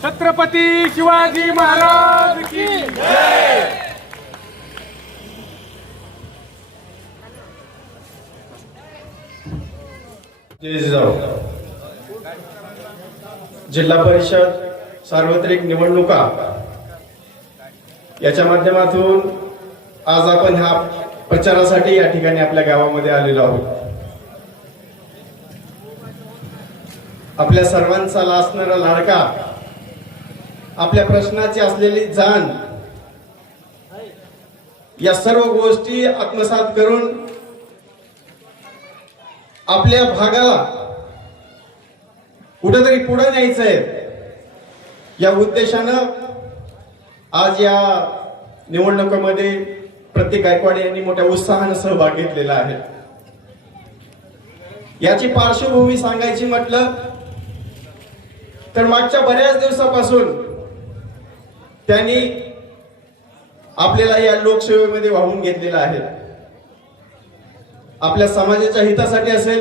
छत्रपती शिवाजी महाराज की जय। जिल्हा परिषद सार्वत्रिक निवडणुका याच्या माध्यमातून आज आपण ह्या प्रचारासाठी या ठिकाणी आपल्या गावामध्ये आलेलो आहोत। आपल्या सर्वांचा लासणारा लाडका, आपल्या प्रश्नाची असलेली जाण, या सर्व गोष्टी आत्मसात करून आपल्या भागाला कुठेतरी पुढे न्यायचंय या उद्देशानं आज या निवडणुकीमध्ये प्रत्येक गायकवाड यांनी मोठ्या उत्साहाने सहभाग घेतलेला आहे। याची पार्श्वभूमी सांगायची म्हटलं तर मागच्या बऱ्याच दिवसापासून त्यांनी आपल्याला या लोकसेवेमध्ये वाहून घेतलेला आहे। आपल्या समाजाच्या हितासाठी असेल,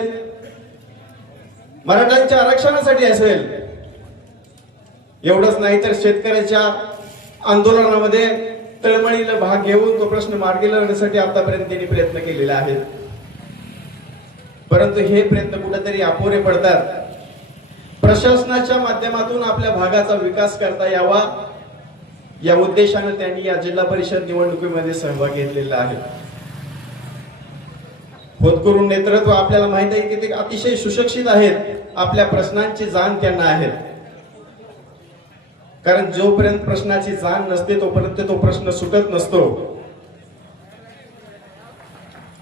मराठ्यांच्या आरक्षणासाठी असेल, एवढंच नाही तर शेतकऱ्याच्या आंदोलनामध्ये तळमळीला भाग घेऊन तो प्रश्न मार्गी लावण्यासाठी आतापर्यंत त्यांनी प्रयत्न केलेले आहेत। परंतु हे प्रयत्न कुठेतरी अपुरे पडतात। प्रशासनाच्या माध्यमातून आपल्या भागाचा विकास करता यावा या उद्देशाने त्यांनी या जिल्हा परिषद निवडणुकीमध्ये सहभाग घेतलेला आहे। होतकरून नेतृत्व आपल्याला माहित आहे की ते अतिशय सुशिक्षित आहेत। आपल्या प्रश्नांची जाण त्यांना आहे, कारण जोपर्यंत प्रश्नाची जाण नसते तोपर्यंत तो प्रश्न सुटत नसतो।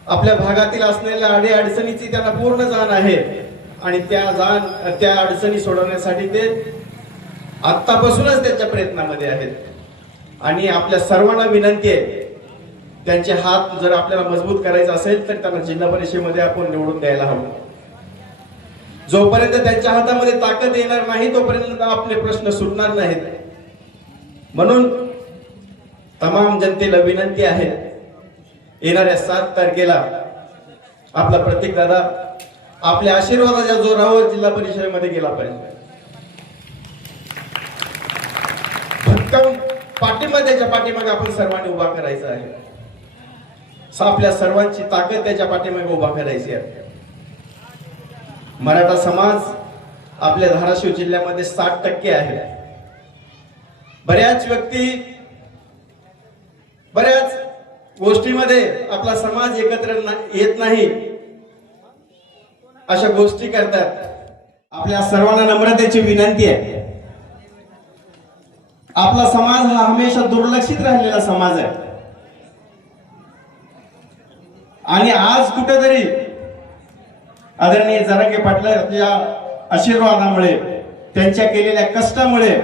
आपल्या भागातील असलेल्या अडीअडचणीची त्यांना पूर्ण जाण आहे आणि त्या अडचणी सोडवण्यासाठी ते आतापासूनच त्यांच्या प्रयत्नामध्ये आहेत। आणि आपल्या सर्वांना विनंती आहे, त्यांचे हात जर आपल्याला मजबूत करायचे असेल तर त्यांना जिल्हा परिषदेमध्ये आपण निवडून द्यायला हवं। जोपर्यंत त्यांच्या हातामध्ये ताकद येणार नाही तोपर्यंत आपले प्रश्न सुटणार नाहीत। म्हणून तमाम जनतेला विनंती आहे, येणाऱ्या 7 तारखेला आपला प्रत्येक दादा आपल्या आशीर्वादाच्या जोरावर जिल्हा परिषदेमध्ये गेला पाहिजे। भक्कम पाठिंबा त्याच्या पाठीमागे आपण सर्वांनी उभा करायचा आहे। आपल्या सर्वांची ताकद त्याच्या पाठीमागे उभा करायची आहे। मराठा समाज आपल्या धाराशिव जिल्ह्यामध्ये 60% आहे। बऱ्याच व्यक्ती बऱ्याच गोष्टीमध्ये आपला समाज एकत्र येत नाही, अशा गोष्टी करतात। आपल्या सर्वांना नम्रतेची विनंती आहे, आपला समाज हा हमेशा दुर्लक्षित राहिलेला समाज आहे आणि आज कुठेतरी आदरणीय जरांगे पाटलांच्या आशीर्वादामुळे, त्यांच्या केलेल्या कष्टामुळे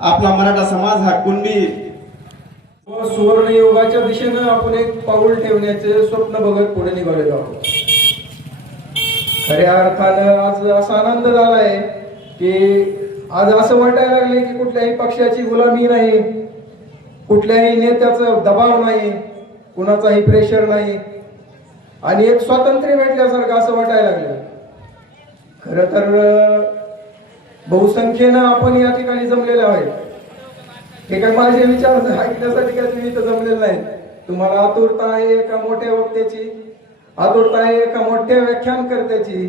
आपला मराठा समाज हा कुणबी सुवर्ण युगाच्या दिशेनं आपण एक पाऊल ठेवण्याचे स्वप्न बघत पुढे निघालेलो आहोत। खऱ्या अर्थानं आज असा आनंद झालाय की आज असं वाटायला लागले की कुठल्याही पक्षाची गुलामी नाही, कुठल्याही नेत्याचा दबाव नाही, कुणाचाही प्रेशर नाही आणि एक स्वातंत्र्य भेटल्यासारखं असं वाटायला लागलं। खरं तर बहुसंख्येनं आपण या ठिकाणी जमलेले आहोत। हे काय माझे विचार ऐकण्यासाठी काय तुम्ही इथं जमलेलं नाही। तुम्हाला आतुरता आहे एका मोठ्या वक्त्याची, आतुरता आहे एका मोठ्या व्याख्यानकर्त्याची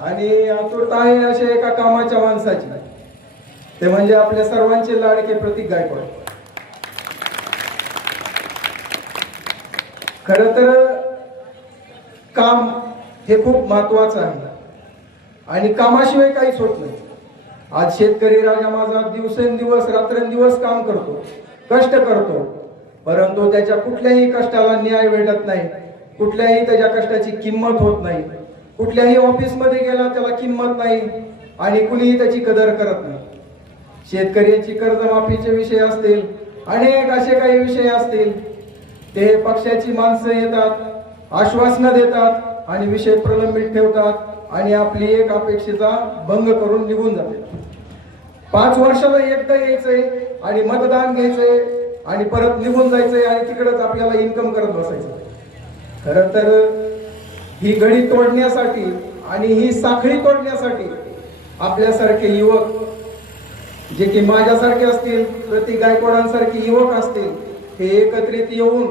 आणि आतुरता आहे अशा एका कामाच्या माणसाची, ते म्हणजे आपल्या सर्वांचे लाडके प्रतीक गायकवाड। खरं तर काम हे खूप महत्वाचं आहे आणि कामाशिवाय काहीच होत नाही। आज शेतकरी राजा माझा दिवसेंदिवस रात्रंदिवस काम करतो, कष्ट करतो, परंतु त्याच्या कुठल्याही कष्टाला न्याय भेटत नाही, कुठल्याही त्याच्या कष्टाची किंमत होत नाही। कुठल्याही ऑफिसमध्ये गेला त्याला किंमत नाही आणि कुणीही त्याची कदर करत नाही। शेतकऱ्याची कर्जमाफीचे विषय असतील, अनेक असे काही विषय असतील, ते पक्षाची माणसं येतात, आश्वासनं देतात आणि विषय प्रलंबित ठेवतात आणि आपली एक अपेक्षेचा भंग करून निघून जाते। 5 वर्षाला एकदा यायचंय आणि मतदान घ्यायचंय आणि परत निघून जायचंय आणि तिकडेच आपल्याला इन्कम करत बसायचं। खरं तर ही घडी तोडण्यासाठी आणि ही साखळी तोडण्यासाठी आपल्यासारखे युवक, जे की माझ्यासारखे असतील, प्रतीक गायकवाडांसारखे युवक असतील, हे एकत्रित येऊन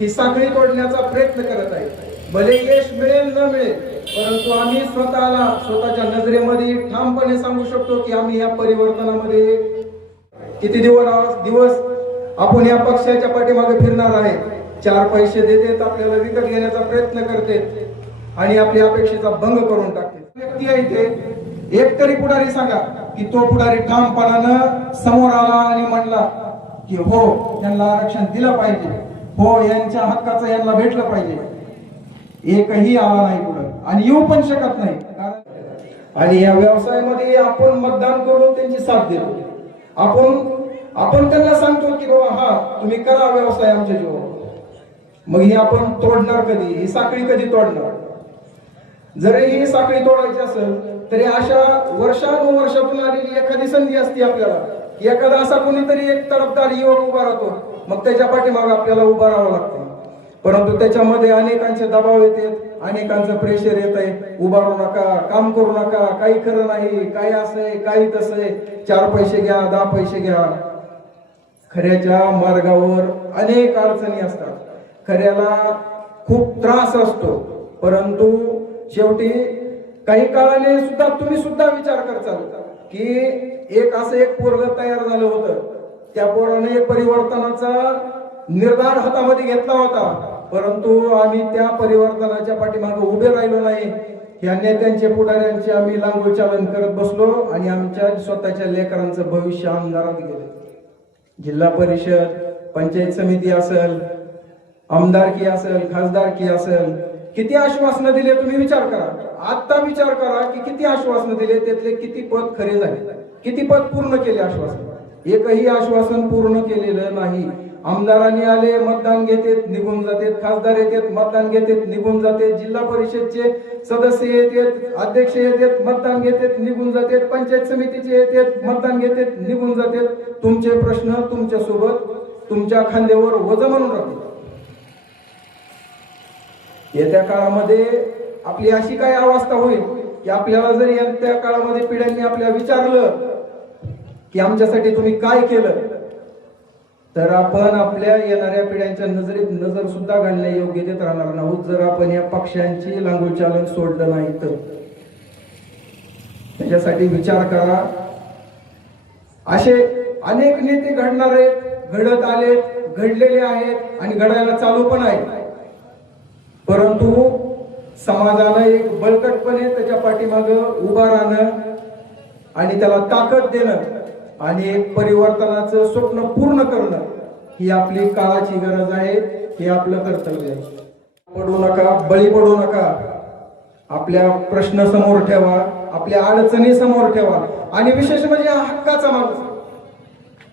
ही साखळी तोडण्याचा प्रयत्न करत आहेत. भले यश मिळेल न मिळेल, परंतु आम्ही स्वतःच्या नजरेमध्ये ठामपणे सांगू शकतो की आम्ही या परिवर्तनामध्ये किती दिवस आपण या पक्षाच्या पाठीमागे फिरणार आहे. 4 पैसे देतेत, आपल्याला विकत घेण्याचा प्रयत्न करते आणि आपल्या अपेक्षेचा भंग करून टाकते. व्यक्ती आहे ते एक तरी पुढारी सांगा की तो पुढारी ठामपणानं समोर आला आणि म्हणला की हो, यांना आरक्षण दिलं पाहिजे, हो यांच्या हक्काचं यांना भेटलं पाहिजे. एकही आला नाही पुढे आणि येऊ पण शकत नाही. आणि या व्यवसायामध्ये आपण मतदान करून त्यांची साथ देतो. आपण त्यांना सांगतो की बाबा हा तुम्ही करा व्यवसाय आमच्या जीवावर. मग ही आपण तोडणार कधी? ही साखळी कधी तोडणार? जरी ही साखळी तोडायची असेल तरी अशा वर्षानुवर्षातून आलेली एखादी संधी असते आपल्याला, एखादा असा कोणीतरी एक तरफदार युवक उभा राहतो, मग त्याच्या पाठीमागे आपल्याला उभा राहावं लागतं. परंतु त्याच्यामध्ये अनेकांचे दबाव येते, अनेकांचं प्रेशर येत आहे, उभा राहू नका, काम करू नका, काही खरं नाही, काही असंय काही तसंय, 4 पैसे घ्या, 10 पैसे घ्या. खऱ्याच्या मार्गावर अनेक अडचणी असतात, खऱ्याला खूप त्रास असतो. परंतु शेवटी काही काळाने सुद्धा तुम्ही सुद्धा विचार करताल की एक पोरग तयार झालं होतं, त्या पोराने परिवर्तनाचा निर्धार हातामध्ये घेतला होता, परंतु आम्ही त्या परिवर्तनाच्या पाठीमागे उभे राहिलो नाही. या नेत्यांचे पुढाऱ्यांचे आम्ही लांगोळ चालन करत बसलो आणि आमच्या स्वतःच्या लेकरांचं भविष्य अंधारात गेले. जिल्हा परिषद, पंचायत समिती असेल, आमदारकी असेल, खासदारकी असेल, किती आश्वासनं दिले तुम्ही विचार करा. आता विचार करा की किती आश्वासनं दिले, त्यातले किती पद खरे झाले, किती पद पूर्ण केले आश्वासन. एकही आश्वासन पूर्ण केलेलं नाही. आमदारांनी आले, मतदान घेतात, निघून जातात, खासदार येतात, मतदान घेतात, निघून जाते, जिल्हा परिषदचे सदस्य येतात, अध्यक्ष येतात, मतदान घेतात, निघून जातात, पंचायत समितीचे येतात, मतदान घेतात, निघून जातात. तुमचे प्रश्न तुमच्या सोबत तुमच्या खांद्यावर वजन म्हणून राहतात. येत्या काळामध्ये आपली अशी काय अवस्था होईल की आपल्याला जर येत्या काळामध्ये पिढ्यांनी आपल्याला विचारलं की आमच्यासाठी तुम्ही काय केलं, तर आपण आपल्या येणाऱ्या पिढ्यांच्या नजरेत नजर सुद्धा घालण्या योग्यतेत राहणार नाहीत, जर आपण या पक्षांची लांगोळ चालन सोडलं नाही तर. त्याच्यासाठी विचार करा. असे अनेक नेते घडणार आहेत, घडत आले, घडलेले आहेत आणि घडायला चालू पण आहेत. परंतु समाजानं एक बळकटपणे त्याच्या पाठीमागे उभा राहणं आणि त्याला ताकद देणं आणि एक परिवर्तनाचं स्वप्न पूर्ण करणं ही आपली काळाची गरज आहे, हे आपलं कर्तव्य आहे. पडू नका, बळी पडू नका. आपल्या प्रश्न समोर ठेवा, आपल्या अडचणी समोर ठेवा आणि विशेष म्हणजे हा हक्काचा माणूस,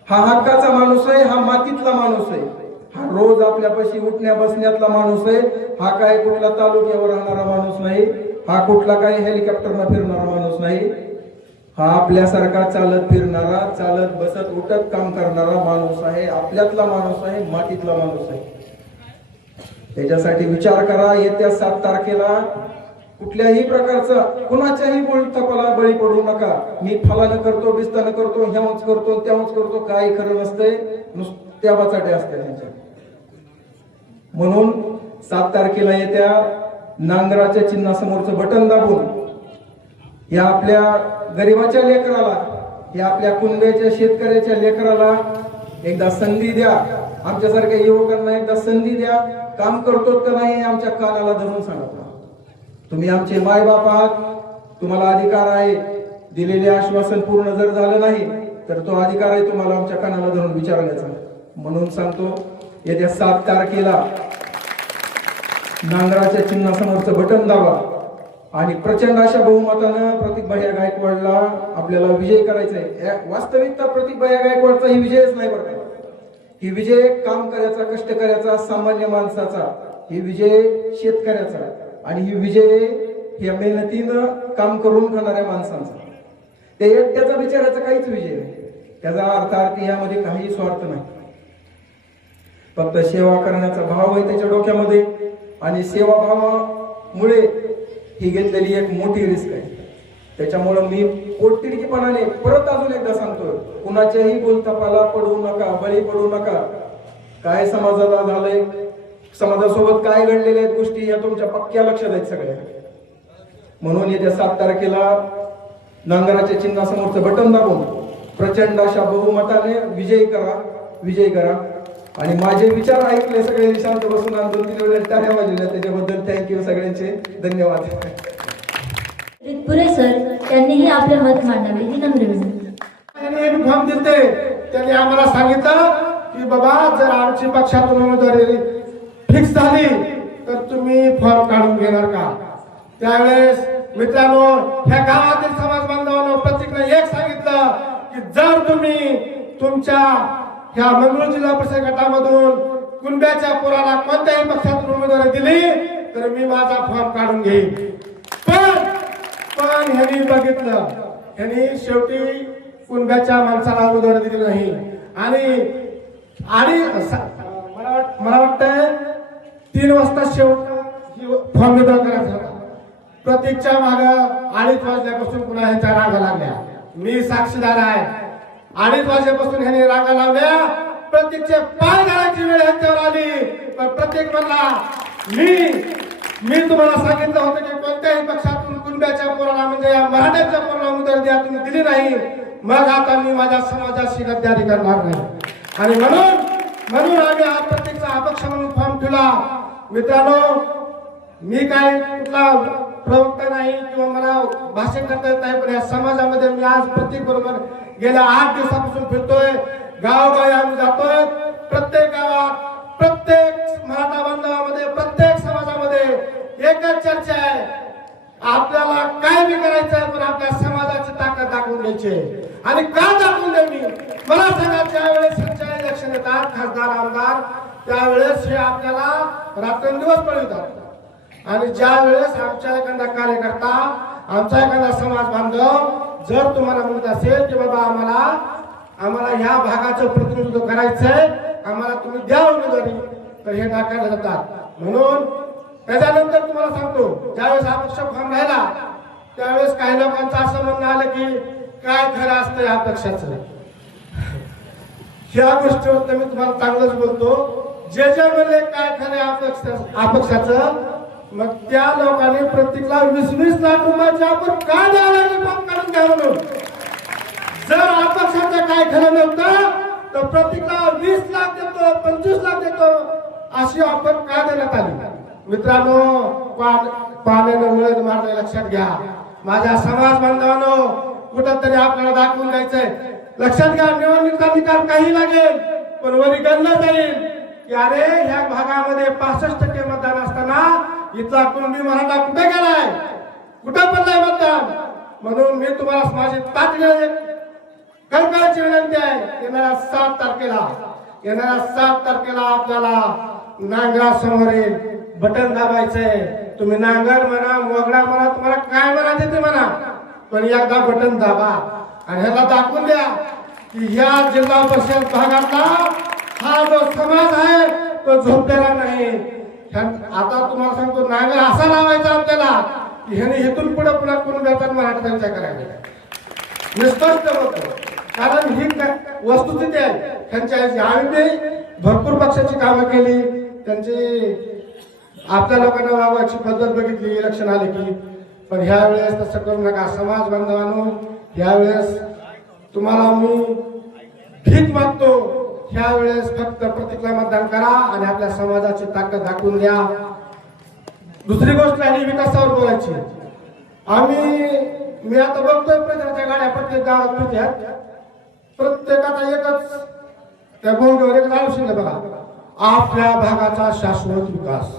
हा हक्काचा माणूस आहे, हा मातीतला माणूस आहे, हा रोज आपल्यापाशी उठण्या बसण्यातला माणूस आहे. हा काय कुठला तालुक्यावर राहणारा माणूस नाही, हा कुठला काही हेलिकॉप्टरनं फिरणारा माणूस नाही. हा आपल्यासारखा चालत फिरणारा, चालत बसत उठत काम करणारा माणूस आहे, आपल्यातला माणूस आहे, मातीतला माणूस आहे. त्याच्यासाठी विचार करा. येत्या 7 तारखेला कुठल्याही प्रकारचा कुणाच्याही बोलतापाला बळी पडू नका. मी फलानं करतो, बिस्तानं करतो, ह्याच करतो, त्याच करतो, काही खरं नसतंय, नुसत्या वाचाटे असते त्यांच्या. म्हणून 7 तारखेला येत्या नांगराच्या चिन्हासमोरचं बटन दाबून या आपल्या गरिबाच्या लेकराला, या आपल्या कुंड्याच्या शेतकऱ्याच्या लेकराला एकदा संधी द्या. आमच्यासारख्या युवकांना एकदा संधी द्या. काम करतो का नाही आमच्या कानाला धरून सांगा. तुम्ही आमचे मायबाप आहात, तुम्हाला अधिकार आहे. दिलेले आश्वासन पूर्ण जर झालं नाही तर तो अधिकार आहे तुम्हाला आमच्या कानाला धरून विचारण्याचा. म्हणून सांगतो, येत्या 7 तारखेला नांगराच्या चिन्हासमोरचं बटन दाबा आणि प्रचंड अशा बहुमतानं प्रतीक भैया गायकवाडला आपल्याला विजय करायचा आहे. वास्तविकता प्रतीक भैया गायकवाडचा ही विजयच नाही बरं. ही विजय काम करायचा, कष्ट करायचा, सामान्य माणसाचा, ही विजय शेतकऱ्याचा आणि ही विजय या मेहनतीनं काम करून खाणाऱ्या माणसांचा. ते एकट्याचा विचाराचा काहीच विजय नाही. त्याचा अर्थार्थ यामध्ये काही स्वार्थ नाही. फक्त सेवा करण्याचा भाव आहे त्याच्या डोक्यामध्ये आणि सेवाभावामुळे ही घेतलेली एक मोठी रिस्क आहे. त्याच्यामुळं मी पोटतिडकीपणाने परत अजून एकदा सांगतोय, कुणाच्याही बोलतापाला पडू नका, बळी पडू नका. काय समाजाला झालंय, समाजासोबत काय घडलेल्या आहेत गोष्टी या तुमच्या पक्क्या लक्षात आहेत सगळ्या. म्हणून येत्या 7 तारखेला नांगराच्या चिन्हासमोरचं बटन दाबून प्रचंड अशा बहुमताने विजयी करा. आणि माझे विचार ऐकले सगळे शांत बसून आणि 2-3 वेळेस टाळ्या वाजवल्या, त्याच्याबद्दल थँक्यू सगळ्यांचे, धन्यवाद. पुरे सर त्यांनीही आपले मत मांडावे ही नम्र विनंती. त्यांनी फॉर्म दिले, त्यांनी आम्हाला सांगितलं की बाबा जर आमची पक्षातून उमेदवारी फिक्स झाली तर तुम्ही फॉर्म काढून घेणार का. त्यावेळेस मित्रांनो, ह्या गावातील समाज बांधवांनो प्रत्येकाने एक सांगितलं की जर तुम्ही तुमच्या ह्या मंगळूर जिल्हा परिषद गटामधून कुणब्याच्या पोराला कोणत्याही पक्षातून उमेदवारी दिली तर मी माझा फॉर्म काढून घेईन. पण ह्यांनी बघितलं, ह्यांनी शेवटी कुणब्याच्या माणसाला उमेदवारी दिली नाही. आणि मला वाटतंय 3 वाजता शेवट फॉर्म विड्रॉ करायचा होता. प्रत्येकच्या माग 2:30 वाजल्यापासून पुन्हा ह्यांच्या रागा लागल्या. मी साक्षीदार आहे. 2:30 वाजल्यापासून ह्यांनी रागा लावल्या. प्रत्येकचे पाय घालायची वेळ ह्यांच्यावर आली. पण प्रत्येक म्हणला मी तुम्हाला सांगितलं होतं की कोणत्याही पक्षातून कुणब्याच्या पोराला म्हणजे या मराठ्याच्या पोराला उमेदवारी द्या, तुम्ही दिली नाही. मग आता मी माझ्या समाजाशी गद्दारी करणार नाही. आणि म्हणून आम्ही आज प्रत्येकचा अपक्ष म्हणून फॉर्म ठेवला. मित्रांनो, मी काय कुठला प्रवक्ता नाही किंवा मला भाषण करता येत नाही, पण या समाजामध्ये मी आज प्रत्येक बरोबर गेल्या 8 दिवसापासून फिरतोय. गावोगावी आम्ही जातोय. प्रत्येक गावात, प्रत्येक मराठा बांधवामध्ये, प्रत्येक समाजामध्ये एकच चर्चा आहे, आपल्याला काय बी करायचं आहे पण आपल्या समाजाची ताकद दाखवून द्यायची. आणि का दाखवून द्यावी मला सांगा. ज्यावेळेस इलेक्शन येतात, खासदार आमदार, त्यावेळेस हे आपल्याला रात्रंदिवस पळवितात. आणि ज्या वेळेस आमच्या एखादा कार्यकर्ता, आमचा एखादा समाज बांधव जर तुम्हाला म्हणत असेल की बाबा आम्हाला ह्या भागाचं प्रतिनिधित्व करायचंय, आम्हाला तुम्ही द्या उमेदवारी, तर हे नाकारले जातात. म्हणून त्याच्यानंतर तुम्हाला सांगतो, ज्यावेळेस हा पक्ष फॉर्म राहिला त्यावेळेस काही लोकांचं असं म्हणणं आलं की काय खरं असतं या पक्षाचं. ह्या गोष्टीवर तर मी तुम्हाला चांगलंच बोलतो. जे म्हणले काय खरं अपक्षाचं, मग त्या लोकांनी प्रत्येकाला 20-20 लाख रुपयाचे आपण का द्यावं लागले फॉर्म काढून घ्या म्हणून. जर अपक्षाचं काय खरं नव्हतं तर प्रत्येकाला 20 लाख देतो, 25 लाख देतो अशी ऑफर का देण्यात आली. मित्रांनो, पाण्यानं मुळे मारणे लक्षात घ्या. माझ्या समाज बांधवांनो, कुठंतरी आपल्याला दाखवून द्यायचंय. लक्षात घ्या, निवडणुकीचा निकाल काही लागेल पण वरी गणलं जाईल की अरे ह्या भागामध्ये 65% मतदान असताना इथला कुणबी मराठा कुठे गेलाय, कुठं पडलाय मतदान. म्हणून मी तुम्हाला माझी तातडीने कळकळीची विनंती आहे. येणाऱ्या 7 तारखेला आपल्याला नांगरा समोर बटन दाबायचंय. तुम्ही नांगर म्हणा, मोगडा म्हणा, तुम्हाला काय म्हणायचं ते म्हणा, पण एकदा बटन दाबा आणि ह्याला दाखवून द्या की ह्या जिल्हा परिषद भागातला हा जो समाज आहे तो झोपलेला नाही. आता तुम्हाला सांगतो, नांगर असा लावायचा आपल्याला की ह्याने इथून पुढे पुन्हा कुणब्याचा मराठा त्यांच्या करायला मी स्पष्ट होतो. कारण ही वस्तुस्थिती आहे त्यांच्या. आम्ही भरपूर पक्षाची कामं केली, त्यांची आपल्या लोकांना वागवायची पद्धत बघितली इलेक्शन आले की. पण ह्या वेळेस तसं करू नका समाज बांधवांनो. ह्यावेळेस तुम्हाला मी भीक मागतो, ह्या वेळेस फक्त प्रत्येकाला मतदान करा आणि आपल्या समाजाची ताकद दाखवून द्या. दुसरी गोष्ट आहे विकासावर बोलायची. मी आता बघतोय प्रचाराच्या गाड्या प्रत्येक गावात फिरत्यात. प्रत्येकाचा एकच त्या गोंडीवर एक आलोचना बघा, आपल्या भागाचा शाश्वत विकास.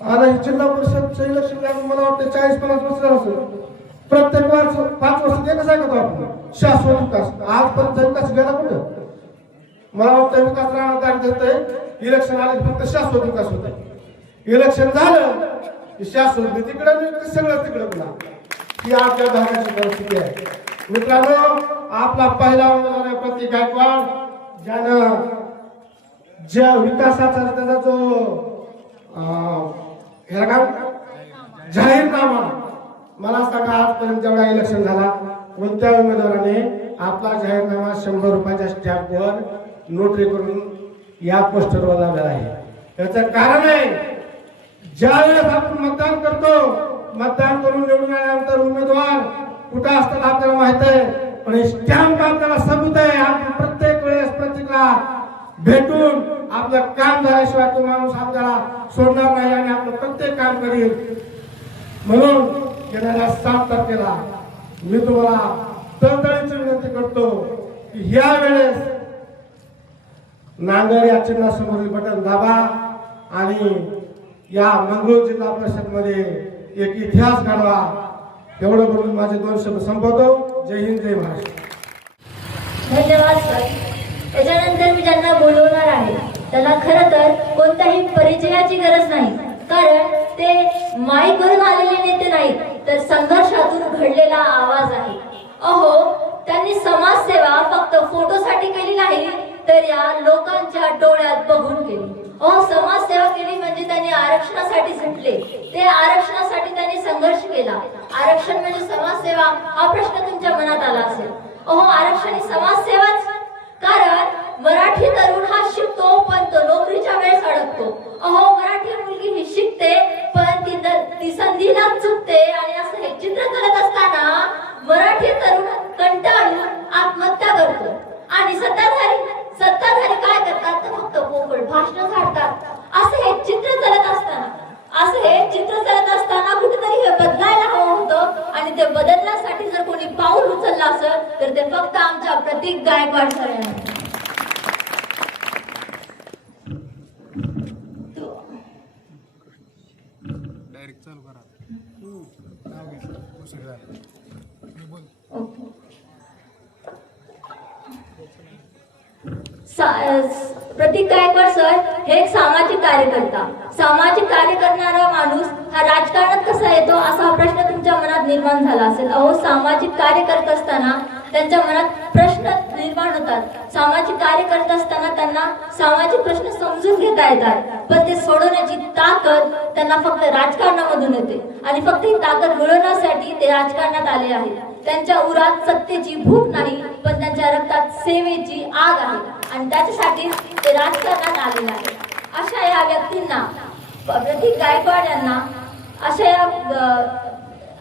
आता जिल्हा परिषदचं इलेक्शन मला वाटतं 40-50 वर्ष असेल. प्रत्येक 5 वर्षात एकच ऐकतो आपण शाश्वत विकास. आजपर्यंत विकास गेला कुठं? मला वाटतं विकास राहणार देतोय. इलेक्शन आले फक्त शाश्वत विकास होत आहे. इलेक्शन झालं की शाश्वत तिकडे सगळं तिकडे पुन्हा. ही आपल्या भागाची परिस्थिती आहे. मित्रांनो, आपला पहिला उमेदवार प्रतीक गायकवाड, ज्यानं ज्या विकासाचा त्याचा जो जाहीरनामा मला सांगा, आजपर्यंत जेवढा इलेक्शन झाला कोणत्या उमेदवाराने आपला जाहीरनामा 100 रुपयाच्या स्टॅम्पवर नोटरी करून या पोस्टरवर लावलेला आहे? याचं कारण आहे, ज्यावेळेस आपण मतदान करतो, मतदान करून निवडून आल्यानंतर उमेदवार कुठं असतात आपल्याला माहित आहे, पण हे स्टॅम्प आपल्याला सबूत आहे. आपण प्रत्येक वेळेस प्रत्येकाला भेटून आपलं काम झाल्याशिवाय तो माणूस आपल्याला सोडणार नाही आणि आपलं प्रत्येक काम करेल. म्हणून येणाऱ्या 7 तारखेला मी तुम्हाला तळतळीची विनंती करतो की ह्या वेळेस नांगर या चिन्हासमोरील बटन दाबा आणि या मंगळूर जिल्हा परिषद मध्ये एक इतिहास घडवा. एवढं बोलून माझे 2 शब्द संपवतो. जय हिंद, जय महाराष्ट्र. धन्यवाद सर. त्याच्यानंतर मी ज्यांना बोलवणार आहे त्याला खरं तर कोणत्याही परिचयाची गरज नाही, कारण ते माईकवरून आलेले नेते नाहीत, तर संघर्षातून घडलेला आवाज आहे. अहो, त्यांनी समाजसेवा फक्त फोटोसाठी केली नाही, तर या लोकांच्या डोळ्यात बघून केली. अहो, समाजसेवा केली म्हणजे त्यांनी आरक्षणासाठी झटले, ते आरक्षणासाठी त्यांनी संघर्ष केला. आरक्षण म्हणजे समाजसेवा हा प्रश्न तुमच्या मनात आला असेल. अहो, आरक्षण ही समाजसेवाच, कारण मराठी तरुण हा शिकतो पण तो नोकरीच्या वेळेस अडकतो. अहो, मराठी मुलगी ही शिकते पण ती संधीला चुकते, आणि असं हे चित्र करत असताना मराठी तरुण कंटाळून आत्महत्या करतो. आणि सत्ताधारी काय करतात तर फक्त पोकळ भाषण काढतात. असं हे चित्र चालत असताना कुठेतरी हे बदलायला हवं होतं, आणि ते बदलण्यासाठी जर कोणी पाऊल उचललं असेल तर ते फक्त आमच्या प्रतीक गायकवाड सर यांनी. प्रतीक गायकवाड सर हे एक सामाजिक कार्यकर्ता. सामाजिक कार्य करणारा माणूस हा राजकारणात कसा येतो असा हा प्रश्न तुमच्या मनात निर्माण झाला असेल. अहो, सामाजिक कार्य करत असताना त्यांच्या मनात प्रश्न निर्माण होतात. सामाजिक कार्य करत असताना त्यांना सामाजिक प्रश्न समजून घेता येतात, पण ते सोडवण्याची ताकद त्यांना फक्त राजकारणामधून येते, आणि फक्त ही ताकद मिळवण्यासाठी ते राजकारणात आले आहेत. त्यांच्या उरात सत्तेची भूक नाही, पण त्यांच्या रक्तात सेवेची आग आहे, आणि त्याच्यासाठी ते राजकारणात आलेले आहेत. अशा या व्यक्तींना प्रतीक गायकवाड यांना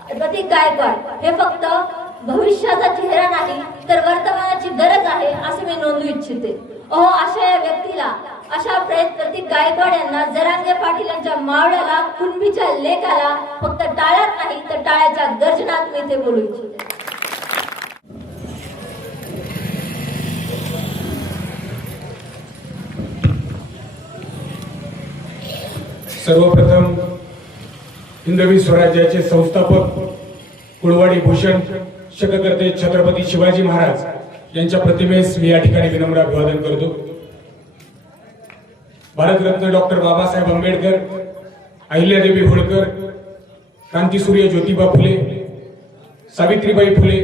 प्रतीक गायकवाड हे फक्त भविष्याचा चेहरा नाही तर वर्तमानाची गरज आहे असं मी नोंदवू इच्छिते. अहो, अशा या व्यक्तीला, अशा प्रतीक गायकवाड यांना, जरांगे पाटील यांच्या मावळ्याला, कुणबीच्या लेखाला फक्त टाळ्यात नाही तर टाळ्याच्या गर्जनात मी ते बोलू इच्छिते. सर्वप्रथम हिंदवी स्वराज्याचे संस्थापक कुळवाडी भूषण शककर्ते छत्रपती शिवाजी महाराज यांच्या प्रतिमेस मी या ठिकाणी विनम्र अभिवादन करतो. भारतरत्न डॉक्टर बाबासाहेब आंबेडकर, अहिल्यादेवी होळकर, क्रांतीसूर्य ज्योतिबा फुले, सावित्रीबाई फुले,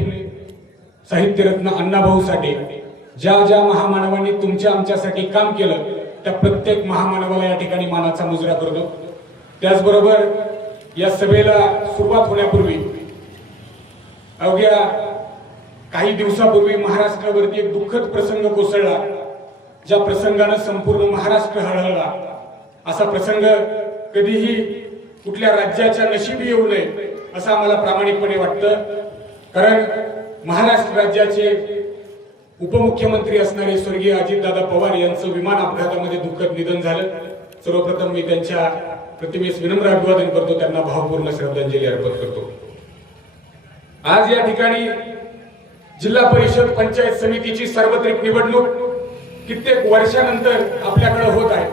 साहित्यरत्न अण्णाभाऊ साठे, ज्या ज्या महामानवांनी तुमच्या आमच्यासाठी काम केलं त्या प्रत्येक महामानवाला या ठिकाणी मानाचा मुजरा करतो. त्याचबरोबर या सभेला सुरुवात होण्यापूर्वी अवघ्या काही दिवसापूर्वी महाराष्ट्रावरती एक दुःखद प्रसंग कोसळला, ज्या प्रसंगानं संपूर्ण महाराष्ट्र हळहळला. असा प्रसंग कधीही कुठल्या राज्याच्या नशिबी येऊ नये असं आम्हाला प्रामाणिकपणे वाटतं. कारण महाराष्ट्र राज्याचे उपमुख्यमंत्री असणारे स्वर्गीय अजितदादा पवार यांचं विमान अपघातामध्ये दुःखद निधन झालं. सर्वप्रथम मी त्यांच्या प्रतिमेस विनम्र अभिवादन करतो, त्यांना भावपूर्ण श्रद्धांजली अर्पण करतो. आज या ठिकाणी जिल्हा परिषद पंचायत समितीची सार्वत्रिक निवडणूक कित्येक वर्षानंतर आपल्याकडे होत आहे.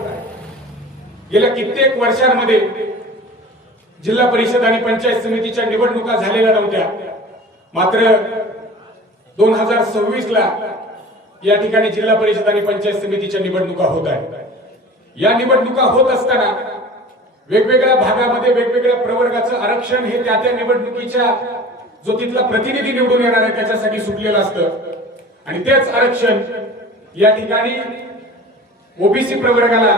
गेल्या कित्येक वर्षांमध्ये जिल्हा परिषद आणि पंचायत समितीच्या निवडणुका झालेल्या नव्हत्या. मात्र 2026 ला या ठिकाणी जिल्हा परिषद आणि पंचायत समितीच्या निवडणुका होत आहेत. या निवडणुका होत असताना वेगवेगळ्या भागामध्ये वेगवेगळ्या प्रवर्गाचं आरक्षण हे त्या निवडणुकीच्या जो तिथला प्रतिनिधी निवडून येणार आहे त्याच्यासाठी सुटलेलं असतं, आणि तेच आरक्षण या ठिकाणी ओबीसी प्रवर्गाला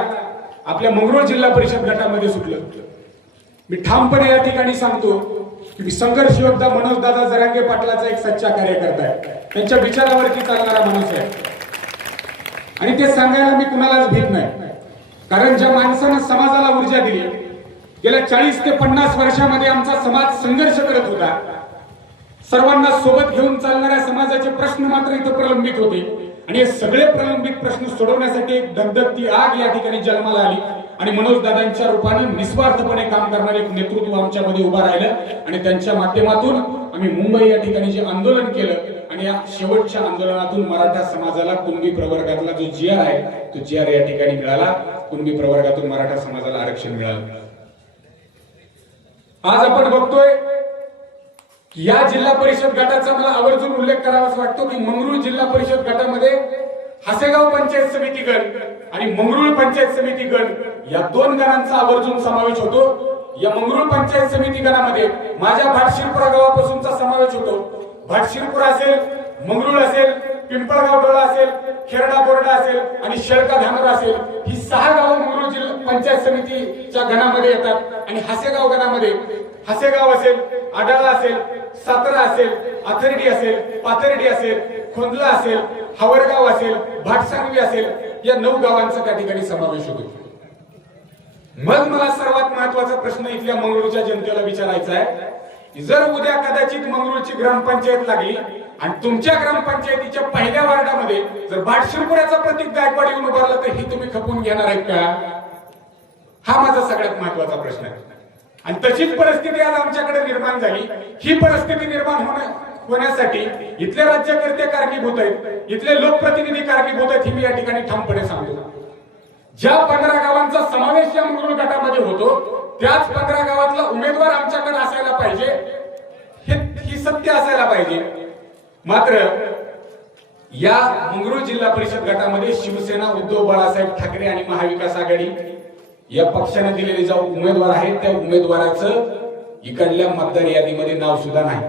आपल्या मंगरुळ जिल्हा परिषद गटामध्ये सुटलं. मी ठामपणे या ठिकाणी सांगतो की मी संघर्ष योद्धा मनोजदादा जरांगे पाटलाचा एक सच्चा कार्यकर्ता आहे, त्यांच्या विचारावरती चालणारा माणूस आहे. आणि ते सांगायला मी कुणालाच भीत नाही, कारण ज्या माणसानं समाजाला ऊर्जा दिली, गेल्या 40 ते 50 वर्षामध्ये आमचा समाज संघर्ष करत होता. सर्वांना सोबत घेऊन चालणाऱ्या समाजाचे प्रश्न मात्र इथं प्रलंबित होते आणि हे सगळे प्रलंबित प्रश्न सोडवण्यासाठी एक धगधगती आग या ठिकाणी जन्माला आली आणि मनोजदादांच्या रूपानं निस्वार्थपणे काम करणारे एक नेतृत्व आमच्यामध्ये उभं राहिलं आणि त्यांच्या माध्यमातून आम्ही मुंबई या ठिकाणी जे आंदोलन केलं आणि या शेवटच्या आंदोलनातून मराठा समाजाला कुणबी प्रवर्गातला जो GR आहे तो GR या ठिकाणी मिळाला. कुणबी प्रवर्गातून मराठा समाजाला आरक्षण मिळालं. आज आपण बघतोय या जिल्हा परिषद गटाचा मला आवर्जून उल्लेख करावासा वाटतो की मंगरुळ जिल्हा परिषद गटामध्ये हसेगाव पंचायत समिती गण आणि मंगरुळ पंचायत समिती गण या 2 गणांचा आवर्जून समावेश होतो. या मंगरुळ पंचायत समिती गणामध्ये माझ्या भाटशिरपुरा गावापासूनचा समावेश होतो. भाटशिरपुरा असेल, मंगरुळ असेल, पिंपळगाव डोळा असेल, खेरडा बोर्डा असेल आणि शेळका धानोरा असेल, ही 6 गावं मंगरुळ जिल्हा पंचायत समितीच्या गणामध्ये येतात. आणि हसेगाव गणामध्ये हसेगाव असेल, आडाळा असेल, सातारा असेल, आथर्डी असेल, पाथर्डी असेल, खोंदला असेल, हावरगाव असेल, भाटसांगवी असेल, या 9 गावांचा त्या ठिकाणी समावेश होतो. मग मला सर्वात महत्वाचा प्रश्न इथल्या मंगरुळच्या जनतेला विचारायचा आहे की जर उद्या कदाचित मंगरुळची ग्रामपंचायत लागली आणि तुमच्या ग्रामपंचायतीच्या पहिल्या वार्डामध्ये जर भाटशिरपुराचा प्रतीक गायकवाड येऊन उभारला तर ही तुम्ही खपून घेणार आहेत का? हा माझा सगळ्यात महत्वाचा प्रश्न आहे. आणि तशीच परिस्थिती आज आमच्याकडे निर्माण झाली. ही परिस्थिती निर्माण होण्यासाठी इथले राज्यकर्ते कारणीभूत आहेत, इथले लोकप्रतिनिधी कारणीभूत आहेत, ही मी या ठिकाणी ठामपणे सांगतो. ज्या 15 गावांचा समावेश या मंगरुळ गटामध्ये होतो त्याच 15 गावातला उमेदवार आमच्याकडे असायला पाहिजे, ही सत्य असायला पाहिजे. मात्र या मंगरुळ जिल्हा परिषद गटामध्ये शिवसेना, उद्धव बाळासाहेब ठाकरे आणि महाविकास आघाडी या पक्षाने दिलेले जे उमेदवार आहेत त्या उमेदवाराचं इकडल्या मतदार यादीमध्ये नाव सुद्धा नाही.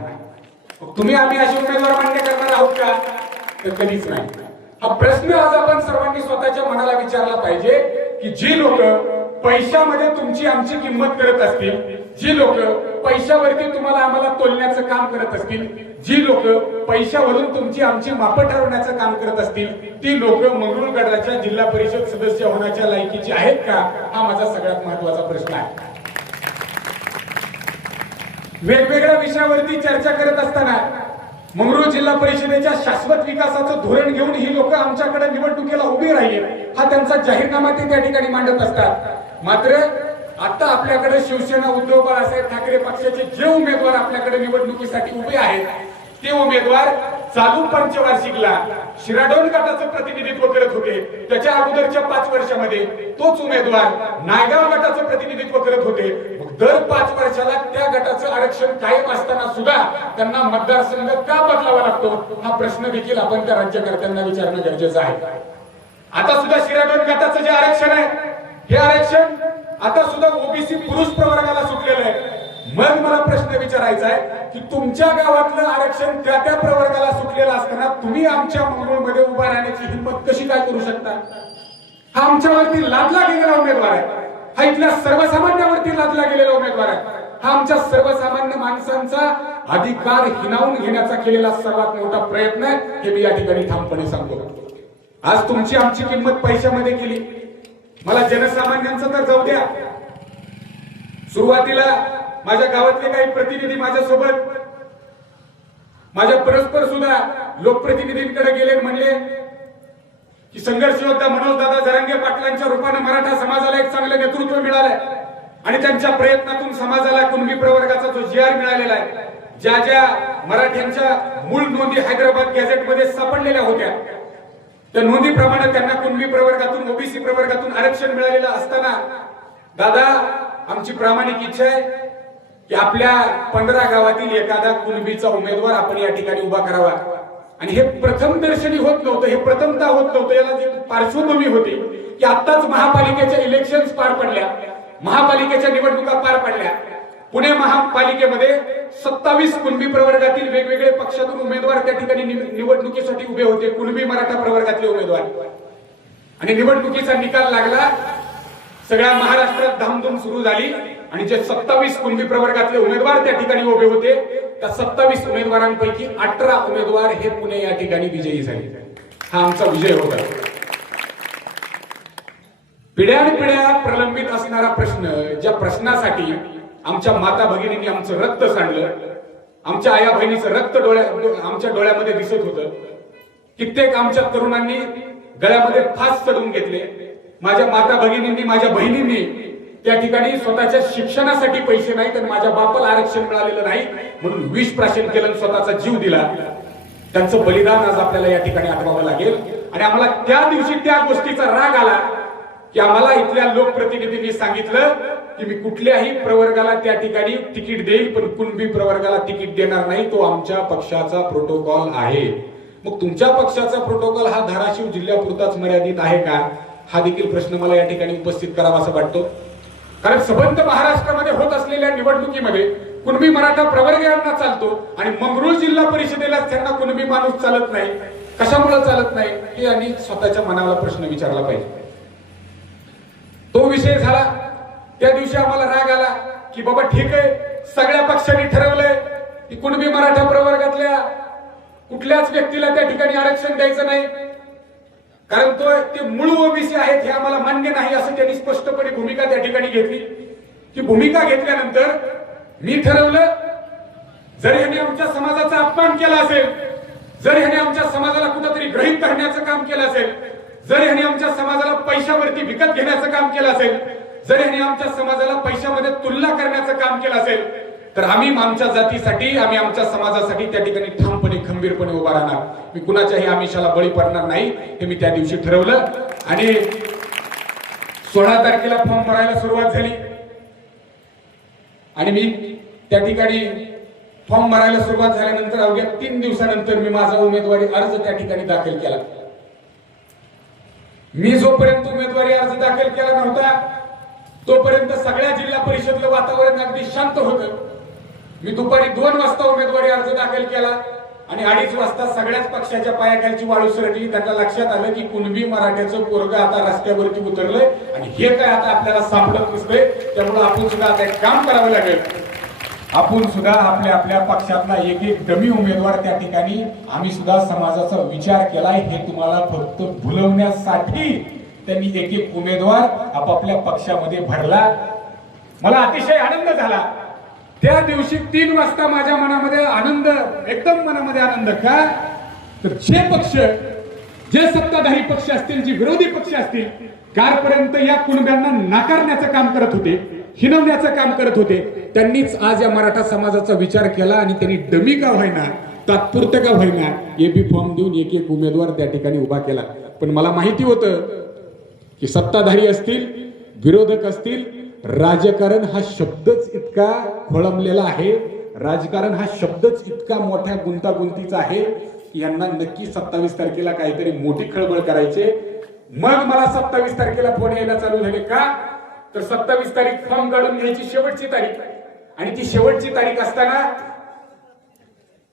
तुम्ही आम्ही असे उमेदवार मान्य करणार आहोत का? तर कधीच नाही. हा प्रश्न आज आपण सर्वांनी स्वतःच्या मनाला विचारला पाहिजे की जी लोक पैशामध्ये तुमची आमची किंमत करत असतील, जी लोक पैशावरती तुम्हाला आम्हाला तोलण्याचं काम करत असतील, जी लोक पैशावरून तुमची आमची मापं ठरवण्याचं काम करत असतील, ती लोक मंगरुळ गटाच्या जिल्हा परिषद सदस्य होण्याच्या लायकीची आहेत का? हा माझा सगळ्यात महत्वाचा प्रश्न आहे. वेगवेगळ्या विषयावरती चर्चा करत असताना मंगरुळ जिल्हा परिषदेच्या शाश्वत विकासाचं धोरण घेऊन ही लोक आमच्याकडे निवडणुकीला उभी राहिली, हा त्यांचा जाहीरनामा ते त्या ठिकाणी मांडत असतात. मात्र आता आपल्याकडे शिवसेना, उद्धव बाळासाहेब ठाकरे पक्षाचे जे उमेदवार आपल्याकडे निवडणुकीसाठी उभे आहेत ते उमेदवार चालू पंचवार्षिकला शिराडोन गटाचं प्रतिनिधित्व करत होते. त्याच्या अगोदरच्या 5 वर्षामध्ये तोच उमेदवार नायगाव गटाचं प्रतिनिधित्व करत होते. दर 5 वर्षाला त्या गटाचं आरक्षण कायम असताना सुद्धा त्यांना मतदारसंघ का बदलावा लागतो? हा प्रश्न देखील आपण त्या राज्यकर्त्यांना विचारणं गरजेचं आहे. आता सुद्धा शिराडोन गटाचं जे आरक्षण आहे हे आरक्षण आता सुद्धा ओबीसी पुरुष प्रवर्गाला सुटलेलं आहे. मग मला प्रश्न विचारायचा आहे की तुमच्या गावातलं आरक्षण त्या प्रवर्गाला सुटलेलं असताना तुम्ही आमच्या मंगरुळमध्ये उभा राहण्याची हिंमत कशी काय करू शकता? हा आमच्यावरती लादला गेलेला उमेदवार आहे, हा इथल्या सर्वसामान्यांवरती लादला गेलेला उमेदवार आहे, हा आमच्या सर्वसामान्य माणसांचा अधिकार हिरावून घेण्याचा केलेला सर्वात मोठा प्रयत्न आहे, हे मी या ठिकाणी ठामपणे सांगतो. आज तुमची आमची किंमत पैशामध्ये केली. मला जनसामान्यांचं तर जाऊ द्या, सुरुवातीला माझ्या गावातले काही प्रतिनिधी माझ्यासोबत माझ्या परस्पर सुद्धा लोकप्रतिनिधींकडे गेले, म्हणले की संघर्ष योद्धा मनोजदादा जरांगे पाटलांच्या रूपाने मराठा समाजाला एक चांगलं नेतृत्व मिळालंय आणि त्यांच्या प्रयत्नातून समाजाला कुणबी प्रवर्गाचा जो GR मिळालेला आहे, ज्या ज्या मराठ्यांच्या मूळ नोंदी हैदराबाद गॅझेटमध्ये सापडलेल्या होत्या त्या नोंदीप्रमाणे त्यांना कुणबी प्रवर्गातून, ओबीसी प्रवर्गातून आरक्षण मिळालेलं असताना दादा आमची प्रामाणिक इच्छा आहे की आपल्या 15 गावातील एखादा कुणबीचा उमेदवार आपण या ठिकाणी उभा करावा. आणि हे प्रथम दर्शनी होत नव्हतं, हे प्रथमता होत नव्हतं. याला जी पार्श्वभूमी होती की आताच महापालिकेच्या इलेक्शन्स पार पडल्या, महापालिकेच्या निवडणुका पार पडल्या. पुणे महापालिकेमध्ये 27 कुणबी प्रवर्गातील वेगवेगळे पक्षातून उमेदवार त्या ठिकाणी निवडणुकीसाठी उभे होते, कुणबी मराठा प्रवर्गातले उमेदवार. आणि निवडणुकीचा निकाल लागला, सगळ्या महाराष्ट्रात धामधूम सुरू झाली. आणि जे 27 कुणबी प्रवर्गातले उमेदवार त्या ठिकाणी उभे होते, त्या 27 उमेदवारांपैकी 18 उमेदवार हे पुणे या ठिकाणी विजयी झाले. हा आमचा विजय होता. पिढ्यानपिढ्या प्रलंबित असणारा प्रश्न, ज्या प्रश्नासाठी आमच्या माता भगिनींनी आमचं रक्त सांडलं, आमच्या आया बहिणीचं रक्त आमच्या डोळ्यामध्ये दिसत होतं. कित्येक आमच्या तरुणांनी गळ्यामध्ये फास चढवून घेतले. माझ्या माता भगिनींनी, माझ्या बहिणींनी त्या ठिकाणी स्वतःच्या शिक्षणासाठी पैसे नाही, तर माझ्या बापाला आरक्षण मिळालेलं नाही म्हणून विष प्राशन केलं, स्वतःचा जीव दिला. त्यांचं बलिदान आज आपल्याला या ठिकाणी आठवावं लागेल. आणि आम्हाला त्या दिवशी त्या गोष्टीचा राग आला की आम्हाला इथल्या लोकप्रतिनिधींनी सांगितलं की मी कुठल्याही प्रवर्गाला त्या ठिकाणी तिकीट देईल, पण कुणबी प्रवर्गाला तिकीट देणार नाही, तो आमच्या पक्षाचा प्रोटोकॉल आहे. मग तुमच्या पक्षाचा प्रोटोकॉल हा धाराशिव जिल्ह्यापुरताच मर्यादित आहे का, हा देखील प्रश्न मला या ठिकाणी उपस्थित करावा असं वाटतो. कारण सबंध महाराष्ट्रामध्ये होत असलेल्या निवडणुकीमध्ये कुणबी मराठा प्रवर्गांना चालतो आणि मंगरुळ जिल्हा परिषदेला त्यांना कुणबी माणूस चालत नाही. कशामुळे चालत नाही हे यांनी स्वतःच्या मनाला प्रश्न विचारला पाहिजे. तो विषय झाला. त्या दिवशी आम्हाला राग आला की बाबा ठीक आहे, सगळ्या पक्षांनी ठरवलंय की कुणबी मराठा प्रवर्गातल्या कुठल्याच व्यक्तीला त्या ठिकाणी आरक्षण द्यायचं नाही, कारण ते मूळ ओबीसी आहेत हे आम्हाला मान्य नाही, असं त्यांनी स्पष्टपणे भूमिका त्या ठिकाणी घेतली. की भूमिका घेतल्यानंतर मी ठरवलं, जर ह्याने आमच्या समाजाचा अपमान केला असेल, जर ह्याने आमच्या समाजाला कुठेतरी ग्रहित करण्याचं काम केलं असेल, जर ह्याने आमच्या समाजाला पैशावरती विकत घेण्याचं काम केलं असेल, जर ह्याने आमच्या समाजाला पैशामध्ये तुलना करण्याचं काम केलं असेल, तर आम्ही आमच्या जातीसाठी, आम्ही आमच्या समाजासाठी त्या ठिकाणी ठामपणे खंबीरपणे उभा राहणार. मी कुणाच्याही आमिषाला बळी पडणार नाही, हे मी त्या दिवशी ठरवलं. आणि 16 तारखेला फॉर्म भरायला सुरुवात झाली आणि मी त्या ठिकाणी फॉर्म भरायला सुरुवात झाल्यानंतर अवघ्या 3 दिवसानंतर मी माझा उमेदवारी अर्ज त्या ठिकाणी दाखल केला. मी जोपर्यंत उमेदवारी अर्ज दाखल केला नव्हता तोपर्यंत सगळ्या जिल्हा परिषदलं वातावरण अगदी शांत होतं. मी दुपारी 2 वाजता उमेदवारी अर्ज दाखल केला आणि 2:30 वाजता सगळ्याच पक्षाच्या पायाखालची वाळू सरकली. त्यांना लक्षात आलं की कुणबी मराठ्याचं पोरग आता रस्त्यावरती उतरलंय आणि हे काय आता आपल्याला सापडत नसतंय, त्यामुळे आपण सुद्धा आता एक काम करावं लागेल. आपण सुद्धा आपल्या आपल्या पक्षातला एक एक डमी उमेदवार त्या ठिकाणी आम्ही सुद्धा समाजाचा विचार केलाय. हे तुम्हाला फक्त भुलवण्यासाठी त्यांनी एक एक उमेदवार आपापल्या पक्षामध्ये भरला. मला अतिशय आनंद झाला. त्या दिवशी 3 वाजता माझ्या मनामध्ये आनंद, एकदम मनामध्ये आनंद. का तर जे पक्ष, जे सत्ताधारी पक्ष असतील, जे विरोधी पक्ष असतील, कालपर्यंत या कुणब्यांना नाकारण्याचं काम करत होते, हिनवण्याचं काम करत होते, त्यांनीच आज या मराठा समाजाचा विचार केला आणि त्यांनी डमी का होईना, तात्पुरतं का होईना, एबी फॉर्म देऊन एक एक उमेदवार त्या ठिकाणी उभा केला. पण मला माहिती होतं की सत्ताधारी असतील, विरोधक असतील, राजकारण हा शब्दच इतका खोळंबलेला आहे, राजकारण हा शब्दच इतका मोठ्या गुंतागुंतीचा आहे की यांना नक्की 27 तारखेला काहीतरी मोठी खळबळ करायचे. मग मला 27 तारखेला फोन यायला चालू झाले. का तर 27 तारीख फॉर्म काढून घ्यायची शेवटची तारीख, आणि ती शेवटची तारीख असताना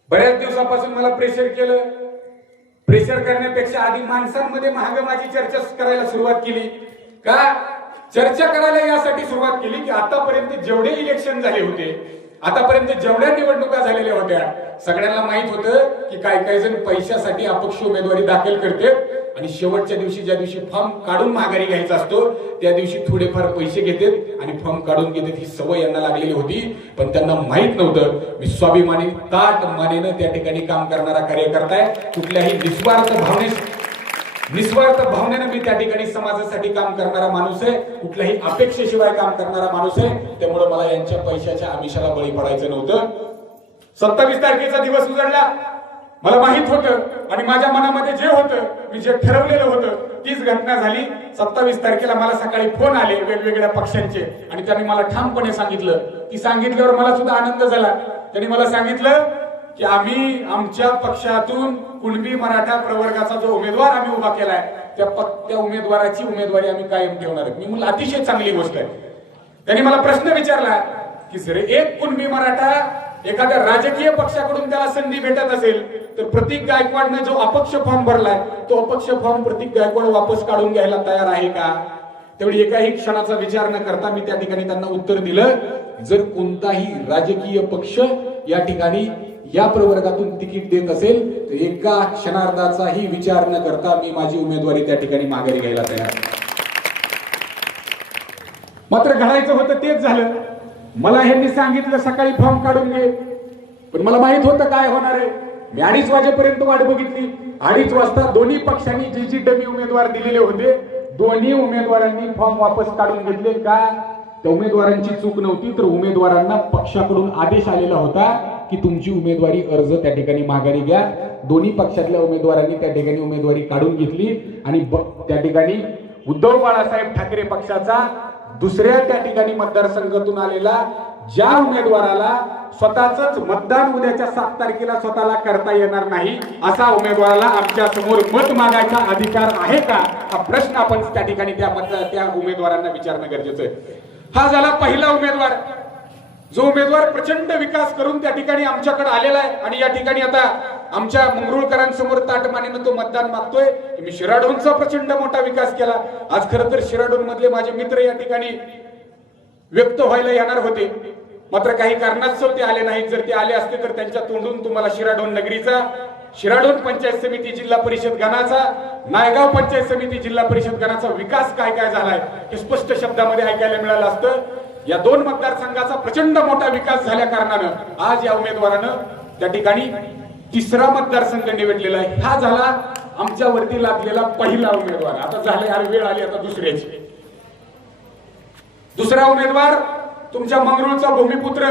बऱ्याच दिवसापासून मला प्रेशर केलं. प्रेशर करण्यापेक्षा आधी माणसांमध्ये महागमाची चर्चा करायला सुरुवात केली. का चर्चा करायला यासाठी सुरुवात केली की आतापर्यंत जेवढे इलेक्शन झाले होते, आतापर्यंत जेवढ्या निवडणुका झालेल्या होत्या, सगळ्यांना माहित होतं की काय काय जण पैशासाठी अपक्ष उमेदवारी दाखल करते आणि शेवटच्या दिवशी, ज्या दिवशी फॉर्म काढून माघारी घ्यायचा असतो, त्या दिवशी थोडेफार पैसे घेतात आणि फॉर्म काढून घेतात. ही सवय यांना लागलेली होती, पण त्यांना माहित नव्हतं मी स्वाभिमानी ताट मानेनं त्या ठिकाणी काम करणारा कार्यकर्ता आहे. कुठल्याही निस्वार्थ भावनेनं मी त्या ठिकाणी समाजासाठी काम करणारा माणूस आहे, कुठल्याही अपेक्षेशिवाय काम करणारा माणूस आहे. त्यामुळे मला यांच्या पैशाच्या आमिषाला बळी पडायचं नव्हतं. 27 तारखेचा दिवस उजाडला. मला माहित होतं आणि माझ्या मनामध्ये जे होतं, मी जे ठरवलेलं होतं, तीच घटना झाली. 27 तारखेला मला सकाळी फोन आले वेगवेगळ्या पक्षांचे आणि त्यांनी मला ठामपणे सांगितलं. ती सांगितल्यावर मला सुद्धा आनंद झाला. त्यांनी मला सांगितलं की आम्ही आमच्या पक्षातून कुणबी मराठा प्रवर्गाचा जो उमेदवार आम्ही उभा केलाय, त्या उमेदवाराची उमेदवारी आम्ही कायम ठेवणार. मी म्हणलं अतिशय चांगली गोष्ट आहे. त्यांनी मला प्रश्न विचारला की जर एक कुणबी मराठा एखाद्या राजकीय पक्षाकडून त्याला संधी भेटत असेल तर प्रतीक गायकवाडने जो अपक्ष फॉर्म भरलाय, तो अपक्ष फॉर्म प्रतीक गायकवाड वापस काढून घ्यायला तयार आहे का? तेवढी एकाही क्षणाचा विचार न करता मी त्या ठिकाणी त्यांना उत्तर दिलं, जर कोणताही राजकीय पक्ष या ठिकाणी या प्रवर्गातून तिकीट देत असेल तर एका क्षणार्धाचाही विचार न करता मी माझी उमेदवारी त्या ठिकाणी माघारी घ्यायला तयार. मात्र घडायचं होतं तेच झालं. मला ह्यांनी सांगितलं सकाळी फॉर्म काढून घे, पण मला माहित होतं काय होणार आहे. मी 2:30 वाजेपर्यंत वाट बघितली. 2:30 वाजता दोन्ही पक्षांनी जी डमी उमेदवार दिलेले होते दोन्ही उमेदवारांनी फॉर्म वापस काढून घेतले. का? त्या उमेदवारांची चूक नव्हती, तर उमेदवारांना पक्षाकडून आदेश आलेला होता की तुमची उमेदवारी अर्ज त्या ठिकाणी माघारी घ्या. दोन्ही पक्षातल्या उमेदवारांनी त्या ठिकाणी उमेदवारी काढून घेतली आणि त्या ठिकाणी उद्धव बाळासाहेब ठाकरे पक्षाचा दुसऱ्या त्या ठिकाणी मतदारसंघातून आलेला ज्या उमेदवाराला स्वतःच मतदान उद्याच्या 7 तारखेला स्वतःला करता येणार नाही असा उमेदवाराला आमच्या समोर मत मागायचा अधिकार आहे का, हा प्रश्न आपण त्या ठिकाणी त्या उमेदवारांना विचारणं गरजेचं आहे. हा झाला पहिला उमेदवार, जो उमेदवार प्रचंड विकास करून त्या ठिकाणी आमच्याकडे आलेला आहे आणि या ठिकाणी आता आमच्या मंगरुळकरांसमोर ताटमानेनं तो मतदान मागतोय. मी शिराढोणचा प्रचंड मोठा विकास केला. आज खरं तर शिराढोण मधले माझे मित्र या ठिकाणी व्यक्त व्हायला येणार होते, मात्र काही कारणास्तव ते आले नाहीत. जर ते आले असते तर त्यांच्या तोंडून तुम्हाला शिराढोण नगरीचा, शिराढोण पंचायत समिती जिल्हा परिषद गणाचा, नायगाव पंचायत समिती जिल्हा परिषद गणाचा विकास काय काय झालाय हे स्पष्ट शब्दामध्ये ऐकायला मिळालं असतं. या 2 मतदारसंघाचा प्रचंड मोठा विकास झाल्या कारणानं आज या उमेदवारानं त्या ठिकाणी 3रा मतदारसंघ निवडलेला आहे. हा झाला आमच्यावरती लागलेला पहिला उमेदवार. आता झाले यार वेळ आली आता दुसऱ्याची. दुसरा उमेदवार तुमच्या मंगरुळचा भूमिपुत्र,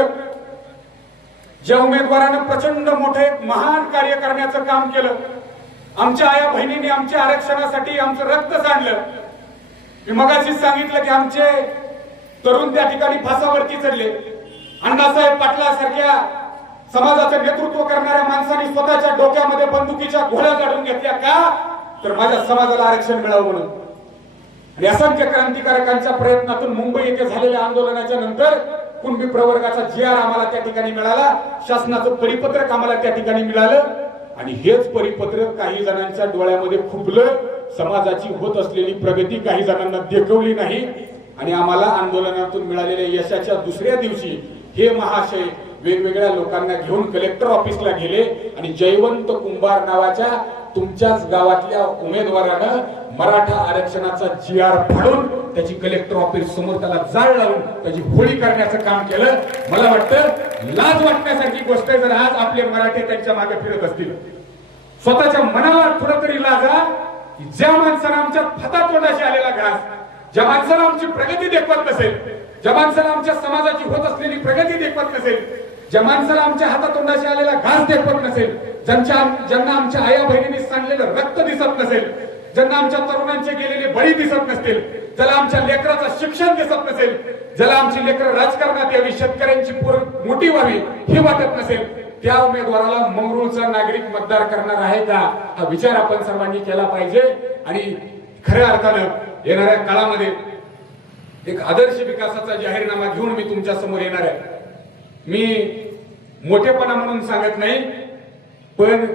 ज्या उमेदवारानं प्रचंड मोठे महान कार्य करण्याचं काम केलं. आमच्या आया बहिणींनी आमच्या आरक्षणासाठी आमचं रक्त सांडलं. मी मगाशीच सांगितलं की आमचे तरुण त्या ठिकाणी फासावरती चढले. अण्णासाहेब पाटलासारख्या समाजाचं नेतृत्व करणाऱ्या माणसांनी स्वतःच्या डोक्यामध्ये बंदुकीच्या घोड्या काढून घेतल्या. का? तर माझ्या समाजाला आरक्षण मिळावं म्हणून. आणि असंख्य क्रांतिकारकांच्या प्रयत्नातून मुंबई येथे झालेल्या आंदोलनाच्या नंतर कुणबी प्रवर्गाचा GR आम्हाला त्या ठिकाणी मिळाला, शासनाचं परिपत्रक आम्हाला त्या ठिकाणी मिळालं आणि हेच परिपत्रक काही जणांच्या डोळ्यामध्ये खुपलं. समाजाची होत असलेली प्रगती काही जणांना देखवली नाही आणि आम्हाला आंदोलनातून मिळालेल्या यशाच्या दुसऱ्या दिवशी हे महाशय वेगवेगळ्या लोकांना घेऊन कलेक्टर ऑफिसला गेले आणि जयवंत कुंभार नावाच्या तुमच्याच गावातल्या उमेदवारानं मराठा आरक्षणाचा GR फाडून त्याची कलेक्टर ऑफिस समोर त्याला जाळ लावून त्याची होळी करण्याचं काम केलं. मला वाटतं लाज वाटण्यासारखी गोष्ट आहे जर आज आपले मराठे त्यांच्या मागे फिरत असतील. स्वतःच्या मनाला थोडं तरी लाजा की ज्या माणसाला आमच्या हातातोंडाशी आलेला घास, ज्या माणसाला आमची प्रगती देखवत नसेल, ज्या माणसाला आमच्या समाजाची होत असलेली प्रगती देखवत नसेल, ज्या माणसाला आमच्या हातातोंडाशी आलेला घास देखवत नसेल, ज्यांना आमच्या आया बहिणींनी सांडलेलं रक्त दिसत नसेल, ज्यांना आमच्या तरुणांचे गेलेले बळी दिसत नसतील, ज्याला आमच्या लेकराचं शिक्षण दिसत नसेल, ज्याला आमची लेकरं राजकारणात यावी, शेतकऱ्यांची मोठी व्हावी हे वाटत नसेल, त्या उमेदवाराला मंगरुळचा नागरिक मतदार करणार आहे का हा विचार आपण सर्वांनी केला पाहिजे. आणि खऱ्या अर्थानं येणाऱ्या काळामध्ये एक आदर्श विकासाचा जाहीरनामा घेऊन मी तुमच्या समोर येणार आहे. मी मोठेपणा म्हणून सांगत नाही, पण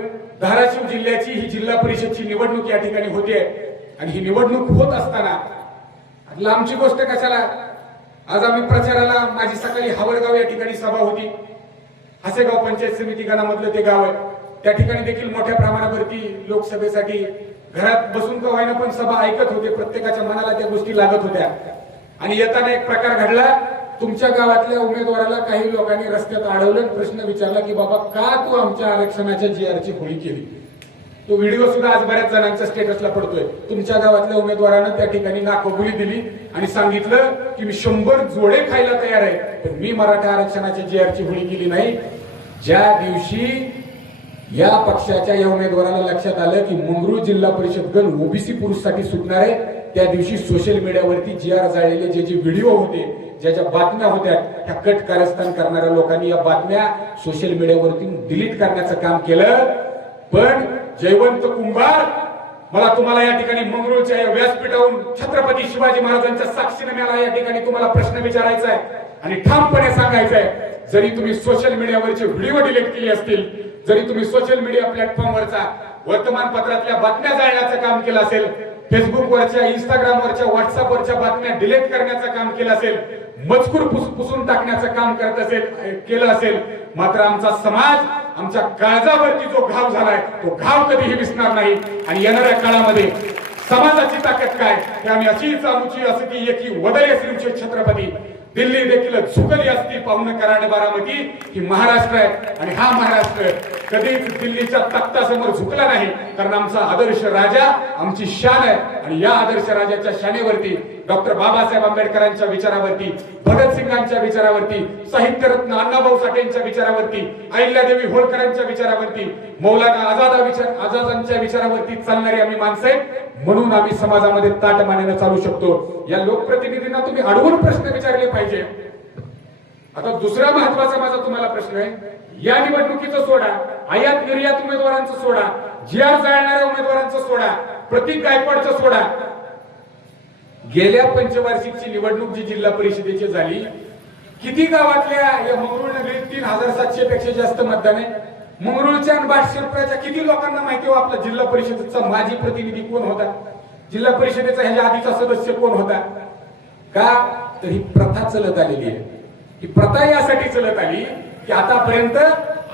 धाराशिव जिल्ह्याची ही जिल्हा परिषदची निवडणूक या ठिकाणी होते आणि ही निवडणूक होत असताना लांबची गोष्ट कशाला, आज आम्ही प्रचाराला, माझी सकाळी हावडगाव या ठिकाणी सभा होती. हसेगाव पंचायत समिती गणामधलं ते गाव आहे, त्या ठिकाणी देखील मोठ्या प्रमाणावरती लोकसभेसाठी घरात बसून का होईना पण सभा ऐकत होते. प्रत्येकाच्या मनाला त्या गोष्टी लागत होत्या आणि येताना एक प्रकार घडला. तुमच्या गावातल्या उमेदवाराला काही लोकांनी रस्त्यात अडवलं, प्रश्न विचारला की बाबा का तू आमच्या आरक्षणाच्या GRची होळी केली. तो व्हिडिओ सुद्धा आज बऱ्याच जणांच्या स्टेटसला पडतोय. तुमच्या गावातल्या उमेदवारानं त्या ठिकाणी नाकबुली दिली आणि सांगितलं की मी 100 जोडे खायला तयार आहे, पण मी मराठा आरक्षणाच्या GRची होळी केली नाही. ज्या दिवशी या पक्षाच्या या उमेदवाराला लक्षात आलं की मंगरुळ जिल्हा परिषद गण OBC पुरुषसाठी सुटणार आहे, त्या दिवशी सोशल मीडियावरती GR जाळलेले जे व्हिडिओ होते, ज्या बातम्या होत्या, त्या कट कारस्थान करणाऱ्या लोकांनी या बातम्या सोशल मीडियावरती डिलीट करण्याचं काम केलं. पण जयवंत कुंभार, मला तुम्हाला या ठिकाणी मंगरुळच्या या व्यासपीठावरून छत्रपती शिवाजी महाराजांच्या साक्षीने मला या ठिकाणी तुम्हाला प्रश्न विचारायचा आहे आणि ठामपणे सांगायचं आहे, जरी तुम्ही सोशल मीडियावरचे व्हिडिओ डिलीट केले असतील जरी तुम्ही सोशल मीडिया प्लॅटफॉर्मवरचा वर्तमानपत्रातल्या बातम्या जाळण्याचं काम केलं असेल, फेसबुकवरच्या, इंस्टाग्रामवरच्या, व्हॉट्सअपवरच्या बातम्या डिलीट करण्याचं काम केलं असेल, मजकूर पुसून टाकण्याचं काम केलं असेल, मात्र आमचा समाज आमच्या काळजावरती जो घाव झालाय तो घाव कधीही विसरणार नाही. आणि येणाऱ्या काळामध्ये समाजाची ताकद काय हे आम्ही अशीच आमची असं की एकी वदले श्रीचे छत्रपती दिल्ली देखील झुकली असती पाहुण कराड बारामती ही महाराष्ट्र आहे. आणि हा महाराष्ट्र कधीच दिल्लीच्या तख्तासमोर झुकला नाही, कारण आमचा आदर्श राजा आमची शान आहे. आणि या आदर्श राजाच्या शानेवरती डॉक्टर बाबासाहेब आंबेडकरांच्या विचारावरती, भगतसिंगांच्या विचारावरती, साहित्यरत्न अण्णाभाऊ साठेंच्या विचारावरती, अहिल्यादेवी होळकरांच्या विचारावरती, मौलाना आझादांच्या विचारावरती चालणारी आम्ही माणसं आहेत. म्हणून आम्ही समाजामध्ये ताट मानेनं चालू शकतो. या लोकप्रतिनिधींना तुम्ही अडवून प्रश्न विचारले पाहिजे. आता दुसरा महत्वाचा माझा तुम्हाला प्रश्न आहे, या निवडणुकीचं सोडा, आयात निर्यात उमेदवारांचं सोडा, जीआर जाळणाऱ्या उमेदवारांचं सोडा, प्रतीक गायकवाडचं सोडा. गेल्या पंचवार्षिकची निवडणूक जी जिल्हा परिषदेची झाली, किती गावातल्या या मंगरुळ नगरीत 3700 पेक्षा जास्त मतदान आहे. मंगरुळच्या आणि बाटशिरपुराच्या किती लोकांना माहिती हो आपला जिल्हा परिषदेचा माजी प्रतिनिधी कोण होता, जिल्हा परिषदेचा ह्याच्या आधीचा सदस्य कोण होता? का तर ही प्रथा चलत आलेली आहे. ही प्रथा यासाठी चलत आली की आतापर्यंत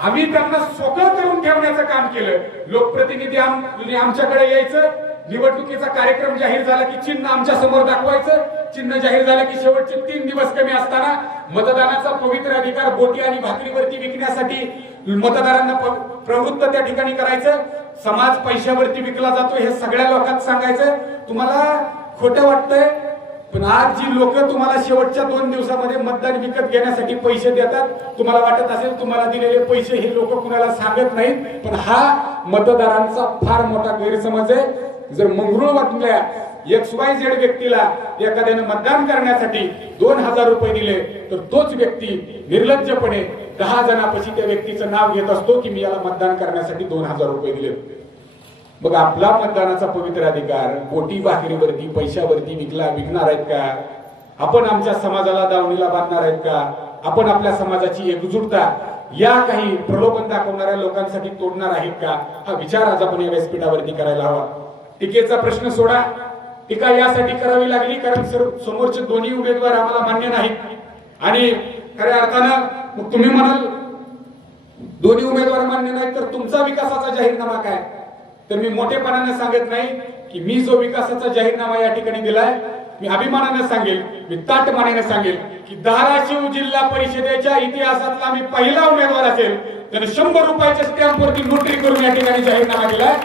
आम्ही त्यांना सोकळ करून ठेवण्याचं काम केलं. लोकप्रतिनिधी आमच्याकडे यायचं, निवडणुकीचा कार्यक्रम जाहीर झाला की चिन्ह आमच्या समोर दाखवायचं, चिन्ह जाहीर झालं की शेवटचे 3 दिवस कमी असताना मतदानाचा पवित्र अधिकार बोटी आणि भाकरीवरती विकण्यासाठी मतदारांना प्रवृत्त त्या ठिकाणी करायचं. समाज पैशावरती विकला जातो हे सगळ्या लोकांना सांगायचं. तुम्हाला खोटं वाटतंय, पण आज जी लोक तुम्हाला शेवटच्या 2 दिवसामध्ये मतदान विकत घेण्यासाठी पैसे देतात, तुम्हाला वाटत असेल तुम्हाला दिलेले पैसे हे लोक कुणाला सांगत नाहीत, पण हा मतदारांचा फार मोठा गैरसमज आहे. जर मंगरुळ वाटल्या XYZ व्यक्तीला एखाद्याने मतदान करण्यासाठी 2000 रुपये दिले तर तोच व्यक्ती निर्लज्जपणे 10 जणांपाशी त्या व्यक्तीचं नाव घेत असतो की मी याला मतदान करण्यासाठी 2000 रुपये दिले. मग आपला मतदानाचा पवित्र अधिकार बोटी भाकरीवरती पैशावरती विकणार आहेत का? आपण आमच्या समाजाला दावणीला बांधणार आहेत का? आपण आपल्या समाजाची एकजुटता या काही प्रलोभन दाखवणाऱ्या लोकांसाठी तोडणार आहेत का? हा विचार आज आपण या व्यासपीठावरती करायला हवा. टीकेचा प्रश्न सोडा. टीका यासाठी करावी लागली कारण समोरचे दोन्ही उमेदवार आम्हाला मान्य नाहीत. आणि खऱ्या अर्थानं मग तुम्ही म्हणाल दोन्ही उमेदवार मान्य नाहीत तर तुमचा विकासाचा जाहीरनामा काय? तर मी मोठेपणाने सांगत नाही की मी जो विकासाचा जाहीरनामा या ठिकाणी दिलाय मी अभिमानाने सांगेल, मी ताटमानेने सांगेल की धाराशिव जिल्हा परिषदेच्या इतिहासातला मी पहिला उमेदवार असेल त्याने 100 रुपयाच्या स्टॅम्पवरती नोटरी करून या ठिकाणी जाहीरनामा दिलाय.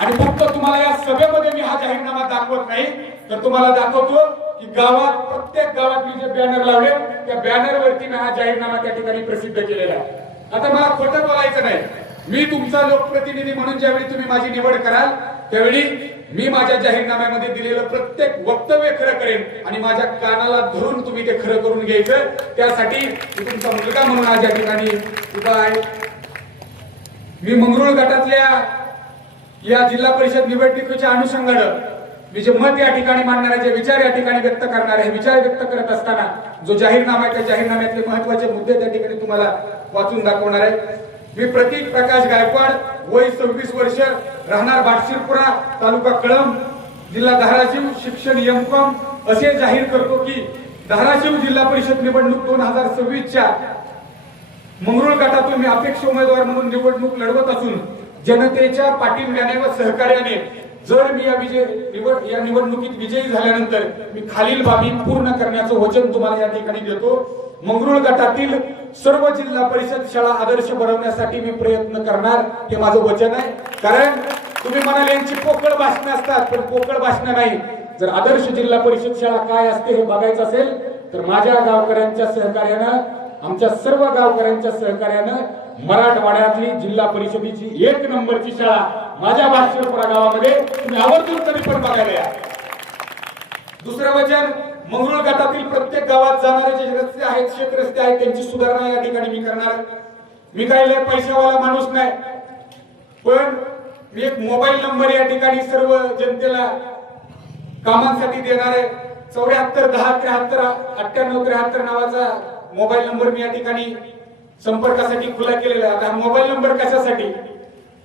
आणि फक्त तुम्हाला या सभेमध्ये मी हा जाहीरनामा दाखवत नाही तर तुम्हाला दाखवतो की गावात प्रत्येक गावात मी जे बॅनर लावले त्या बॅनरवरती मी हा जाहीरनामा त्या ठिकाणी प्रसिद्ध केलेला आहे. आता मला खोटं बोलायचं नाही. मी तुमचा लोकप्रतिनिधी म्हणून ज्यावेळी तुम्ही माझी निवड कराल त्यावेळी मी माझ्या जाहीरनाम्यामध्ये दिलेलं प्रत्येक वक्तव्य खरं करेन आणि माझ्या कानाला धरून तुम्ही ते खरं करून घ्यायचं. त्यासाठी मी तुमचा मुलगा म्हणून आज या ठिकाणी उभा आहे. मी मंगरुळ गटातल्या या जिल्हा परिषद निवडणुकीच्या अनुषंगानं मी जे मत या ठिकाणी मांडणारे, जे विचार या ठिकाणी व्यक्त करणारे, हे विचार व्यक्त करत असताना जो जाहीरनामा आहे त्या जाहीरनाम्यातले महत्वाचे मुद्दे त्या ठिकाणी तुम्हाला वाचून दाखवणार आहे. मी प्रतीक प्रकाश गायकवाड, वय 26 वर्ष, राहणार बाटशिरपुरा, तालुका कळंब, जिल्हा धाराशिव, शिक्षण M.Com असे जाहीर करतो की धाराशिव जिल्हा परिषद निवडणूक 2026च्या मंगरुळ गटातून मी अपेक्ष उमेदवार म्हणून निवडणूक लढवत असून जनतेच्या पाठिंब्याने व सहकार्याने जर मी या निवडणुकीत विजयी झाल्यानंतर मी खालील बाबी पूर्ण करण्याचं वचन तुम्हाला या ठिकाणी देतो. मंगरुळ गटातील सर्व जिल्हा परिषद शाळा आदर्श बनवण्यासाठी मी प्रयत्न करणार हे माझं वचन आहे. कारण तुम्ही म्हणाले यांची पोकळ भाषणं असतात, पण पोकळ भाषणं नाही. जर आदर्श जिल्हा परिषद शाळा काय असते हे बघायचं असेल तर माझ्या गावकऱ्यांच्या सहकार्यानं, आमच्या सर्व गावकऱ्यांच्या सहकार्यानं मराठवाड्यातली जिल्हा परिषदेची 1 नंबरची शाळा माझ्या बाटशिरपुरा गावामध्ये तुम्ही आवर्जून कधी पण बघायला या. दुसरं वचन, मंगरुळ गटातील प्रत्येक गावात जाणारे जे रस्ते आहेत, शेत रस्ते आहेत, त्यांची सुधारणा या ठिकाणी मी करणार. मी काही लय पैशावाला माणूस नाही, पण मी एक मोबाईल नंबर या ठिकाणी सर्व जनतेला कामांसाठी देणार आहे. 74 10 73 98 73 नावाचा मोबाईल नंबर मी या ठिकाणी संपर्कासाठी खुला केलेला आहे. आता हा मोबाईल नंबर कशासाठी?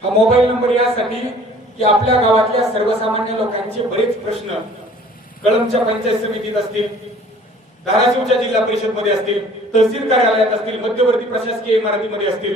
हा मोबाईल नंबर यासाठी की आपल्या गावातल्या सर्वसामान्य लोकांचे बरेच प्रश्न कळंबच्या पंचायत समितीत असतील, धाराशिवच्या जिल्हा परिषद मध्ये असतील, तहसील कार्यालयात असतील, मध्यवर्ती प्रशासकीय इमारतीमध्ये असतील,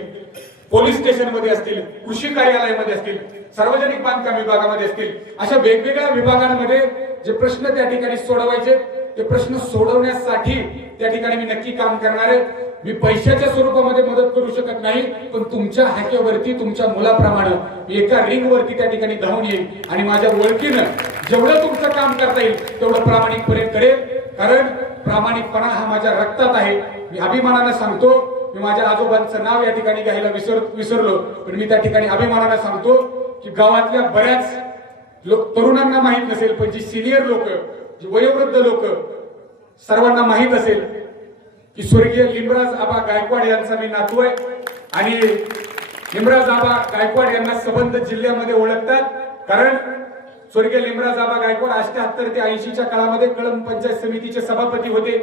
पोलीस स्टेशन मध्ये असतील, कृषी कार्यालयामध्ये असतील, सार्वजनिक बांधकाम विभागामध्ये असतील, अशा वेगवेगळ्या विभागांमध्ये जे प्रश्न त्या ठिकाणी सोडवायचे ते प्रश्न सोडवण्यासाठी त्या ठिकाणी मी नक्की काम करणार आहे. मी पैशाच्या स्वरूपामध्ये मदत करू शकत नाही, पण तुमच्या हाकेवरती तुमच्या मुलाप्रमाणे मी एका रिंग वरती त्या ठिकाणी धावून येईल आणि माझ्या ओळखीनं जेवढं तुमचं काम करता येईल तेवढं प्रामाणिकपणे करेल. कारण प्रामाणिकपणा हा माझ्या रक्तात आहे. मी अभिमानानं सांगतो, मी माझ्या आजोबांचं नाव या ठिकाणी घ्यायला विसरलो, पण मी त्या ठिकाणी अभिमानानं सांगतो की गावातल्या बऱ्याच तरुणांना माहित नसेल, पण जी सिनियर लोक, जी वयोवृद्ध लोक, सर्वांना माहित असेल की स्वर्गीय लिमराज आबा गायकवाड यांचा मी नातू आहे आणि लिमराज आबा गायकवाड यांना संबंध जिल्ह्यामध्ये ओळखतात. कारण स्वर्गीय लिमराज आबा गायकवाड 78 ते 80च्या काळामध्ये कळंब पंचायत समितीचे सभापती होते.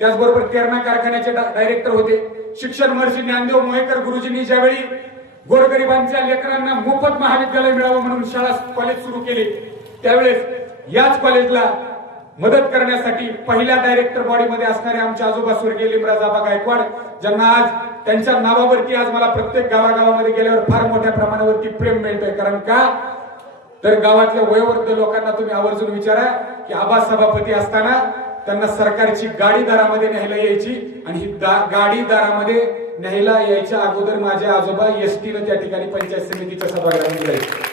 त्याचबरोबर तेरणा कारखान्याचे डायरेक्टर होते. शिक्षण महर्षी ज्ञानदेव मोहेकर गुरुजींनी ज्यावेळी गोरगरिबांच्या लेकरांना मोफत महाविद्यालय मिळावं म्हणून शाळा कॉलेज सुरू केले, त्यावेळेस याच कॉलेजला मदत करण्यासाठी पहिल्या डायरेक्टर बॉडीमध्ये असणारे आमचे आजोबा स्वर्गीय लिमराज आबा गायकवाड, ज्यांना आज त्यांच्या नावावरती आज मला प्रत्येक गावागावामध्ये गेल्यावर फार मोठ्या प्रमाणावरती प्रेम मिळतंय. कारण का तर गावातल्या वयोवृद्ध लोकांना तुम्ही आवर्जून विचारा की आबा सभापती असताना त्यांना सरकारची गाडी दारामध्ये न्यायला यायची आणि ही गाडी दारामध्ये न्यायला यायच्या अगोदर माझे आजोबा एसटीनं त्या ठिकाणी पंचायत समितीच्या सभागृहामध्ये जायचे.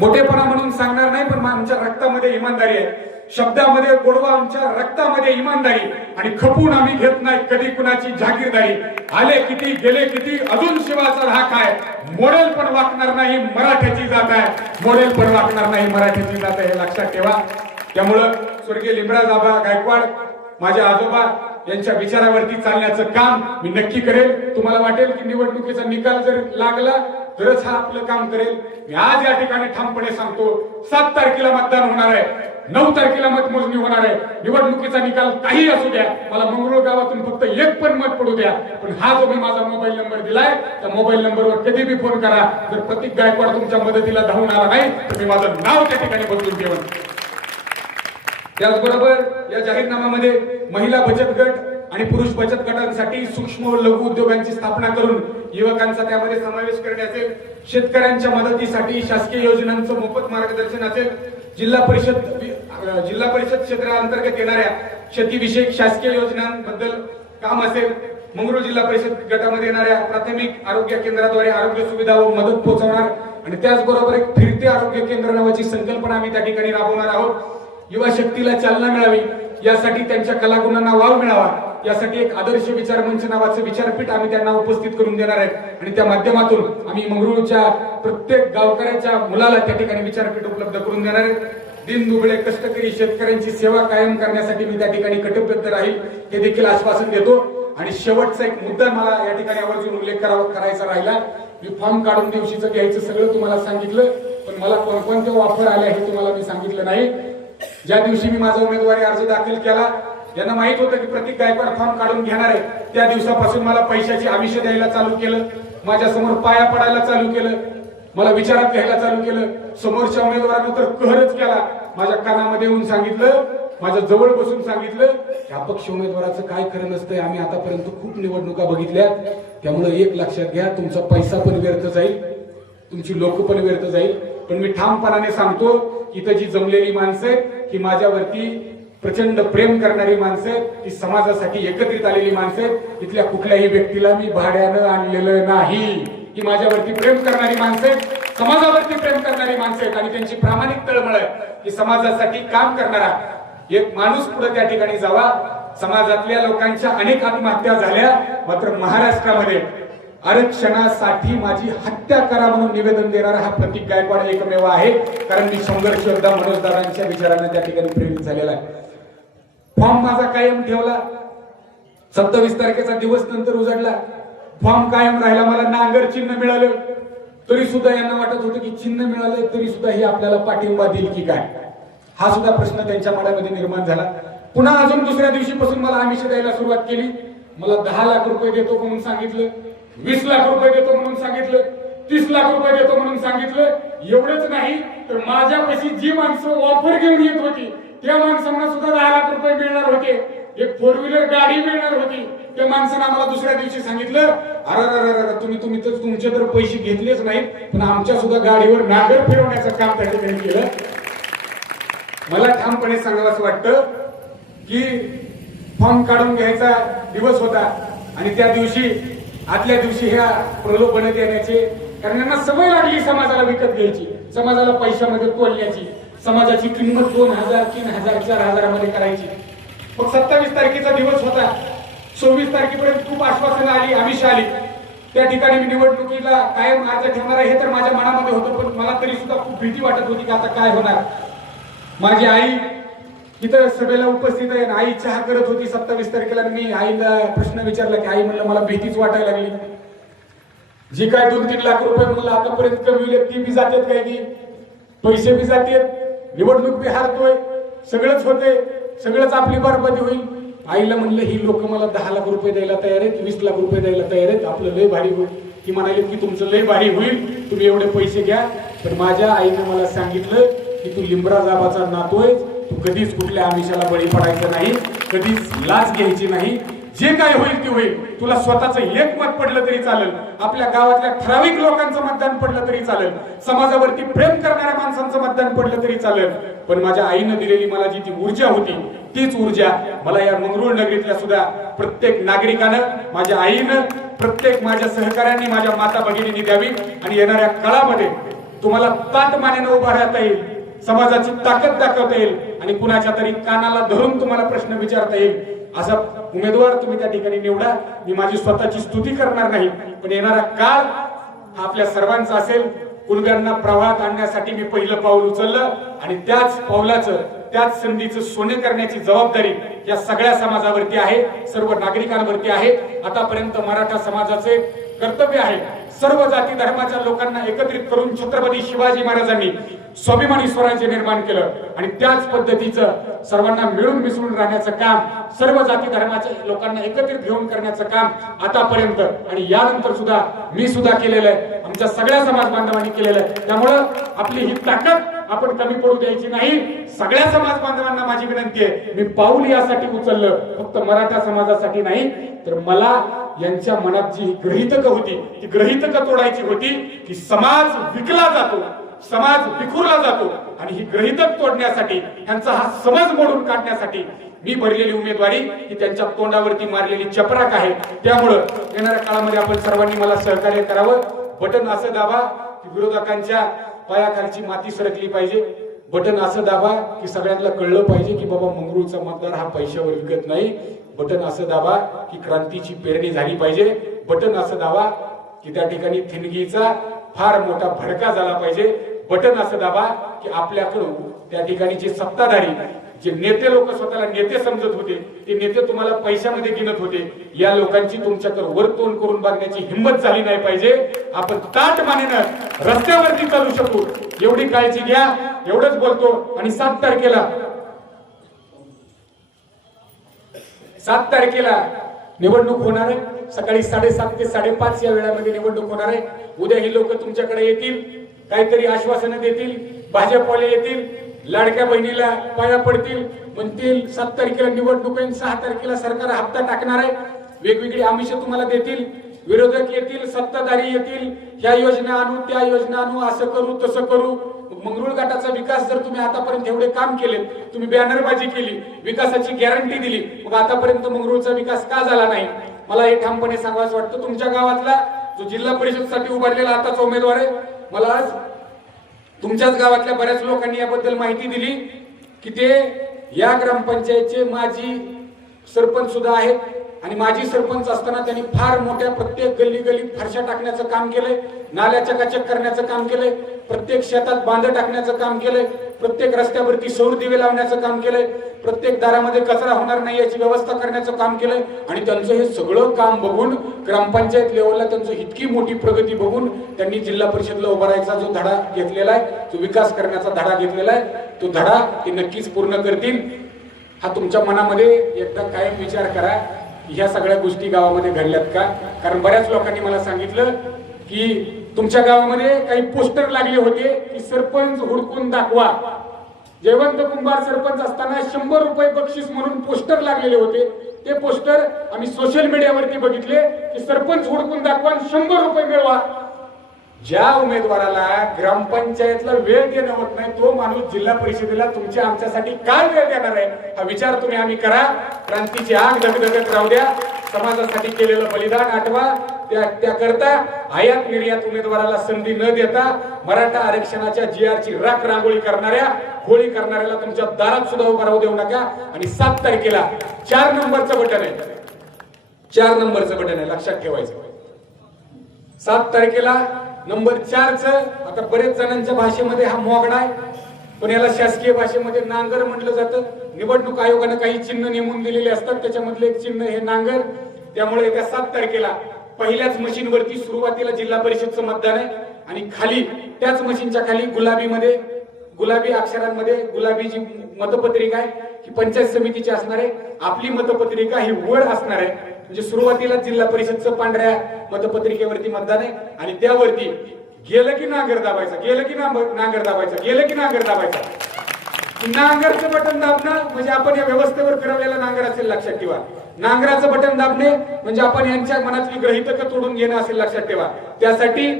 मोठेपणा म्हणून सांगणार नाही, पण आमच्या रक्तामध्ये इमानदारी आहे. शब्दामध्ये गोडवा, आमच्या रक्तामध्ये इमानदारी, आणि खपून आम्ही घेत नाही कधी कुणाची जागीरदारी. आले किती गेले किती अजून शिवाचा धाक आहे. मॉडेल पण वाकणार नाही मराठ्याची जात आहे, मॉडेल पण वाकणार नाही मराठ्याची जात आहे, हे लक्षात ठेवा. त्यामुळं स्वर्गीय लिमराज आबा गायकवाड माझ्या आजोबा यांच्या विचारावरती चालण्याचं काम मी नक्की करेल. तुम्हाला वाटेल की निवडणुकीचा निकाल जर लागला तरच हा आपलं काम करेल. मी आज या ठिकाणी ठामपणे सांगतो, 7 तारखेला मतदान होणार आहे, 9 तारखेला मतमोजणी होणार आहे. निवडणुकीचा निकाल काही असू द्या, मला मंगरुळ गावातून फक्त एक पण मत पडू द्या, पण हा जो मी माझा मोबाईल नंबर दिलाय त्या मोबाईल नंबरवर कधी बी फोन करा. जर प्रतीक गायकवाड तुमच्या मदतीला धावून आला नाही तर मी माझं नाव त्या ठिकाणी बदलून ठेवन. त्याचबरोबर या जाहीरनाम्यामध्ये महिला बचत गट आणि पुरुष बचत गटांसाठी सूक्ष्म व लघु उद्योगांची स्थापना करून युवकांचा त्यामध्ये समावेश करणे असेल, शेतकऱ्यांच्या मदतीसाठी शासकीय योजनांचं मोफत मार्गदर्शन असेल, जिल्हा परिषद क्षेत्रांतर्गत येणाऱ्या शेतीविषयक शासकीय योजनांबद्दल काम असेल, मंगरुळ जिल्हा परिषद गटामध्ये येणाऱ्या प्राथमिक आरोग्य केंद्राद्वारे आरोग्य सुविधा व मदत पोहोचवणार आणि त्याचबरोबर एक फिरते आरोग्य केंद्र नावाची संकल्पना आम्ही त्या ठिकाणी राबवणार आहोत. युवा शक्तीला चालना मिळावी यासाठी, त्यांच्या कलागुणांना वाव मिळावा यासाठी एक आदर्श विचार मंच नावाचं विचारपीठ आम्ही त्यांना उपस्थित करून देणार आहेत आणि त्या माध्यमातून आम्ही मंगरुळच्या प्रत्येक गावकऱ्याच्या मुलाला त्या ठिकाणी विचारपीठ उपलब्ध करून देणार आहेत. दिनदुबळे कष्टकरी शेतकऱ्यांची सेवा कायम करण्यासाठी मी त्या ठिकाणी कटिबद्ध राहील हे देखील आश्वासन देतो. आणि शेवटचा एक मुद्दा मला या ठिकाणी आवर्जून उल्लेख करायचा राहिला. मी फॉर्म काढून दिवशीचं घ्यायचं सगळं तुम्हाला सांगितलं, पण मला कोणकोणत्या ऑफर आल्या हे तुम्हाला मी सांगितलं नाही. ज्या दिवशी मी माझा उमेदवारी अर्ज दाखल केला, यांना माहित होतं की प्रतीक गायकवाड फॉर्म काढून घेणार आहे, त्या दिवसापासून मला पैशाची आमिष द्यायला चालू केलं, माझ्या समोर पाया पडायला चालू केलं, मला विचारात घ्यायला चालू केलं. समोरच्या उमेदवारानं तर कहरच केला, माझ्या कानामध्ये येऊन सांगितलं, माझ्या जवळ बसून सांगितलं की अपक्ष उमेदवाराचं काय खरं नसतंय, आम्ही आतापर्यंत खूप निवडणुका बघितल्या, त्यामुळे एक लक्षात घ्या, तुमचा पैसा पण व्यर्थ जाईल, तुमची लोक पण व्यर्थ जाईल. पण मी ठामपणाने सांगतो, इथं जी जमलेली माणसं आहेत ही माझ्यावरती प्रचंड प्रेम करणारी माणसं आहेत, ती समाजासाठी एकत्रित आलेली माणसं आहेत. इथल्या कुठल्याही व्यक्तीला मी भाड्यानं आणलेलं नाही, ही माझ्यावरती प्रेम करणारी माणसं आहेत, समाजावरती प्रेम करणारी माणसं आहेत आणि त्यांची प्रामाणिक तळमळ आहे की समाजासाठी काम करणारा एक माणूस पुढे त्या ठिकाणी जावा. समाजातल्या लोकांच्या अनेक आत्महत्या झाल्या, मात्र महाराष्ट्रामध्ये आरक्षणासाठी माझी हत्या करा म्हणून निवेदन देणारा हा प्रतीक गायकवाड एकमेव आहे. कारण मी संघर्ष योद्धा मनोजदारांच्या विचारांना त्या ठिकाणी प्रेरित झालेला आहे. फॉर्म माझा कायम ठेवला, 27 तारखेचा दिवस नंतर उजडला, फॉर्म कायम राहिला. मला नांगर चिन्ह मिळालं तरी सुद्धा यांना वाटत होतं की चिन्ह मिळालं तरी सुद्धा ही आपल्याला पाठिंबा देईल की काय, हा सुद्धा प्रश्न त्यांच्या मनामध्ये निर्माण झाला. पुन्हा अजून दुसऱ्या दिवशीपासून मला आमिष द्यायला सुरुवात केली. मला 10 लाख रुपये देतो म्हणून सांगितलं, 20 लाख रुपये देतो म्हणून सांगितलं, 30 लाख रुपये देतो म्हणून सांगितलं. एवढंच नाही तर माझ्यापाशी जी माणसं ऑफर घेऊन येत होती त्या माणसांना सुद्धा 10 लाख रुपये मिळणार होते. एक 4 व्हीलर गाडी मिळणार होती. त्या माणसानं आम्हाला दुसऱ्या दिवशी सांगितलं, अरे तुम्ही तर तुमचे तर पैसे घेतलेच नाहीत, पण आमच्या सुद्धा गाडीवर नागर फिरवण्याचं काम त्या ठिकाणी केलं. मला ठामपणे सांगावंसं वाटतं की फॉर्म काढून घ्यायचा दिवस होता आणि त्या दिवशी आदल्या दिवशी ह्या प्रलोभन देण्याचे, कारण यांना सवय लागली समाजाला विकत घ्यायची, समाजाला पैशामध्ये तोलण्याची, समाजाची किंमत 2000, 3000, 4000 मध्ये करायची. मग 27 तारखेचा दिवस होता. 24 तारखेपर्यंत खूप आश्वासनं आली, आमिष आली. त्या ठिकाणी मी निवडणुकीला कायम अर्ज ठेवणार आहे हे तर माझ्या मनामध्ये होतं, पण मला तरी सुद्धा खूप भीती वाटत होती की आता काय होणार. माझी आई इथं सभेला उपस्थित आहे. आई चहा करत होती 27 तारखेला. मी आईला प्रश्न विचारला की आई म्हणलं मला भीतीच वाटायला लागली. जी काय 2-3 लाख रुपये म्हणलं आतापर्यंत कमविले ती बी जातात काय की, पैसे बी जातात, निवडणूक बी हारतोय, सगळंच होते, सगळंच आपली बरबादी होईल. आईला म्हणलं ही लोक मला 10 लाख रुपये द्यायला तयार आहेत, 20 लाख रुपये द्यायला तयार आहेत, आपलं लय भारी होईल. ती म्हणाली की तुमचं लय भारी होईल, तुम्ही एवढे पैसे घ्या. पण माझ्या आईने मला सांगितलं की तू लिंबरा जाबाचा नातोय, तू कधीच कुठल्या आमिषाला बळी पडायचं नाही, कधीच लाच घ्यायची नाही. जे काय होईल ते होईल. तुला स्वतःचं एक मत पडलं तरी चालेल, आपल्या गावातल्या ठराविक लोकांचं मतदान पडलं तरी चालेल, समाजावरती प्रेम करणाऱ्या माणसांचं मतदान पडलं तरी चालेल. पण माझ्या आईनं दिलेली मला जी ती ऊर्जा होती, तीच ऊर्जा मला या मंगरुळ नगरीतल्या सुद्धा प्रत्येक नागरिकानं, माझ्या आईनं, प्रत्येक माझ्या सहकाऱ्यांनी, माझ्या माता भगिनींनी द्यावी. आणि येणाऱ्या काळामध्ये तुम्हाला ताटमानेनं उभा राहता येईल, समाजाची ताकद दाखवता येईल आणि कुणाच्या तरी कानाला धरून तुम्हाला प्रश्न विचारता येईल असा उमेदवार तुम्ही त्या ठिकाणी निवडा. मी माझी स्वतःची स्तुती करणार नाही, पण येणारा काळ हा आपल्या सर्वांचा असेल. कुलब्यांना प्रवाहात आणण्यासाठी मी पहिलं पाऊल उचललं आणि त्याच पावलाचं, त्याच संधीचं सोने करण्याची जबाबदारी या सगळ्या समाजावरती आहे, सर्व नागरिकांवरती आहे. आतापर्यंत मराठा समाजाचे कर्तव्य आहे सर्व जाती धर्माच्या लोकांना एकत्रित करून छत्रपती शिवाजी महाराजांनी स्वाभिमानी स्वराज्य निर्माण केलं आणि त्याच पद्धतीचं सर्वांना मिळून मिसळून राहण्याचं काम, सर्व जाती धर्माच्या लोकांना एकत्रित घेऊन करण्याचं काम आतापर्यंत आणि यानंतर सुद्धा मी सुद्धा केलेलं आहे, आमच्या सगळ्या समाज बांधवांनी केलेलं आहे. त्यामुळं आपली ही ताकद आपण कमी पडू द्यायची नाही. सगळ्या समाज बांधवांना माझी विनंती आहे, मी पाऊल यासाठी उचललं, फक्त मराठा समाजासाठी नाही, तर मला यांच्या मनात जी गृहीतक होती ती गृहीतक तोडायची होती की समाज विकला जातो, समाज विखुरला जातो आणि ही गृहीतक तोडण्यासाठी, यांचा हा समज मोडून काढण्यासाठी मी भरलेली उमेदवारी ही त्यांच्या तोंडावरती मारलेली चपराक आहे. त्यामुळं येणाऱ्या काळामध्ये आपण सर्वांनी मला सहकार्य करावं. बटन असं दाबा की विरोधकांच्या पायाखालची माती सरकली पाहिजे. बटन असं दाबा की सगळ्यांना कळलं पाहिजे की बाबा मंगरुळचा मतदार हा पैशावर विकत नाही. बटन असं दाबा की क्रांतीची पेरणी झाली पाहिजे. बटन असं दाबा की त्या ठिकाणी थिनगीचा फार मोठा भडका झाला पाहिजे. बटन असं दाबा की आपल्याकडून त्या ठिकाणी जे सत्ताधारी, जे नेते लोक स्वतःला नेते समजत होते, ते नेते तुम्हाला पैशामध्ये गिनत होते, या लोकांची तुमच्याकडे वर तोंड करून बघण्याची हिंमत झाली नाही पाहिजे. आपण ताट मानेनं रस्त्यावरती चालू शकू एवढी काळजी घ्या. एवढंच बोलतो. आणि 7 तारखेला निवडणूक होणार आहे. सकाळी 7:30 ते 5:30 या वेळामध्ये निवडणूक होणार आहे. उद्या ही लोक तुमच्याकडे येतील, काहीतरी आश्वासनं देतील, भाजपवाले येतील, लाडक्या बहिणीला पाया पडतील, म्हणतील 7 तारखेला निवडणूक आहे, 6 तारखेला सरकार हप्ता टाकणार आहे, वेगवेगळी आमिष तुम्हाला देतील, विरोधक येतील, सत्ताधारी येतील, ह्या योजना आणू, त्या योजना आणू, असं करू, तसं करू. मंगरुळ घाटाचा विकास जर तुम्ही आतापर्यंत एवढे काम केले, तुम्ही बॅनरबाजी केली, विकासाची गॅरंटी दिली, मग आतापर्यंत मंगरुळचा विकास का झाला नाही? मला हे ठामपणे सांगायचं वाटतं. तुमच्या गावातला जो जिल्हा परिषदसाठी उभारलेला आताचा उमेदवार आहे, मला आज तुमच्याच गावातल्या बऱ्याच लोकांनी याबद्दल माहिती दिली की ते या ग्रामपंचायतचे माजी सरपंच सुद्धा आहेत आणि माजी सरपंच असताना त्यांनी फार मोठ्या प्रत्येक गल्ली गल्लीत फरशा टाकण्याचं काम केलंय, नाल्या चकाचक करण्याचं काम केलंय, प्रत्येक शेतात बांध टाकण्याचं काम केलंय, प्रत्येक रस्त्यावरती सौर दिवे लावण्याचं काम केलंय, प्रत्येक दारामध्ये कचरा होणार नाही याची व्यवस्था करण्याचं काम केलंय. आणि त्यांचं हे सगळं काम बघून, ग्रामपंचायत लेवलला त्यांचं इतकी मोठी प्रगती बघून त्यांनी जिल्हा परिषदला उभारायचा जो धडा घेतलेला आहे, जो विकास करण्याचा धडा घेतलेला आहे, तो धडा ते नक्कीच पूर्ण करतील. हा तुमच्या मनामध्ये एकदा कायम विचार करा. ह्या सगळ्या गोष्टी गावामध्ये घडल्यात का? कारण बऱ्याच लोकांनी मला सांगितलं की तुमच्या गावामध्ये काही पोस्टर लागले होते की सरपंच हुडकून दाखवा. जयवंत कुंभार सरपंच असताना 100 रुपये बक्षीस म्हणून पोस्टर लागलेले होते. ते पोस्टर आम्ही सोशल मीडियावरती बघितले की सरपंच हुडकून दाखवा, 100 रुपये मिळवा. ज्या उमेदवाराला ग्रामपंचायतला वेळ देणं होत नाही तो माणूस जिल्हा परिषदेला तुमच्या आमच्यासाठी काय वेळ देणार आहे? हा विचार तुम्ही आम्ही करा. क्रांतीची आग धगधगत राहू द्या. समाजासाठी केलेलं बलिदान आठवा. त्याकरता आयात निर्यात उमेदवाराला संधी न देता मराठा आरक्षणाच्या GR ची राख रांगोळी करणाऱ्या होळी करणाऱ्याला तुमच्या दारात सुद्धा उभा राहू देऊ नका. आणि 7 तारखेला 4 नंबरचं बटन आहे. 4 नंबरचं बटन आहे, लक्षात ठेवायचं. 7 तारखेला नंबर 4च. आता बरेच जणांच्या भाषेमध्ये हा मोगडा आहे, पण याला शासकीय भाषेमध्ये नांगर म्हटलं जातं. निवडणूक आयोगाने काही चिन्ह नेमून दिलेले असतात, त्याच्यामधले एक चिन्ह हे नांगर. त्यामुळे येत्या 7 तारखेला पहिल्याच मशीनवरती सुरुवातीला जिल्हा परिषदचं मतदान आहे आणि खाली त्याच मशीनच्या खाली गुलाबी अक्षरांमध्ये गुलाबी जी मतपत्रिका आहे ही पंचायत समितीची असणार आहे. आपली मतपत्रिका ही वर असणार आहे. म्हणजे सुरुवातीला जिल्हा परिषदचं पांढऱ्या मतपत्रिकेवरती मतदान आहे आणि त्यावरती गेलं की नांगर दाबायचा, गेलं की नांगर दाबायचा, गेलं की नांगर दाबायचा. नांगरचं बटन दाबणं म्हणजे आपण या व्यवस्थेवर फिरवलेला नांगर असेल, लक्षात ठेवा. नांगराचं बटन दाबणे म्हणजे आपण यांच्या मनातली गृहीतकं तोडून घेणं असेल, लक्षात ठेवा. त्यासाठी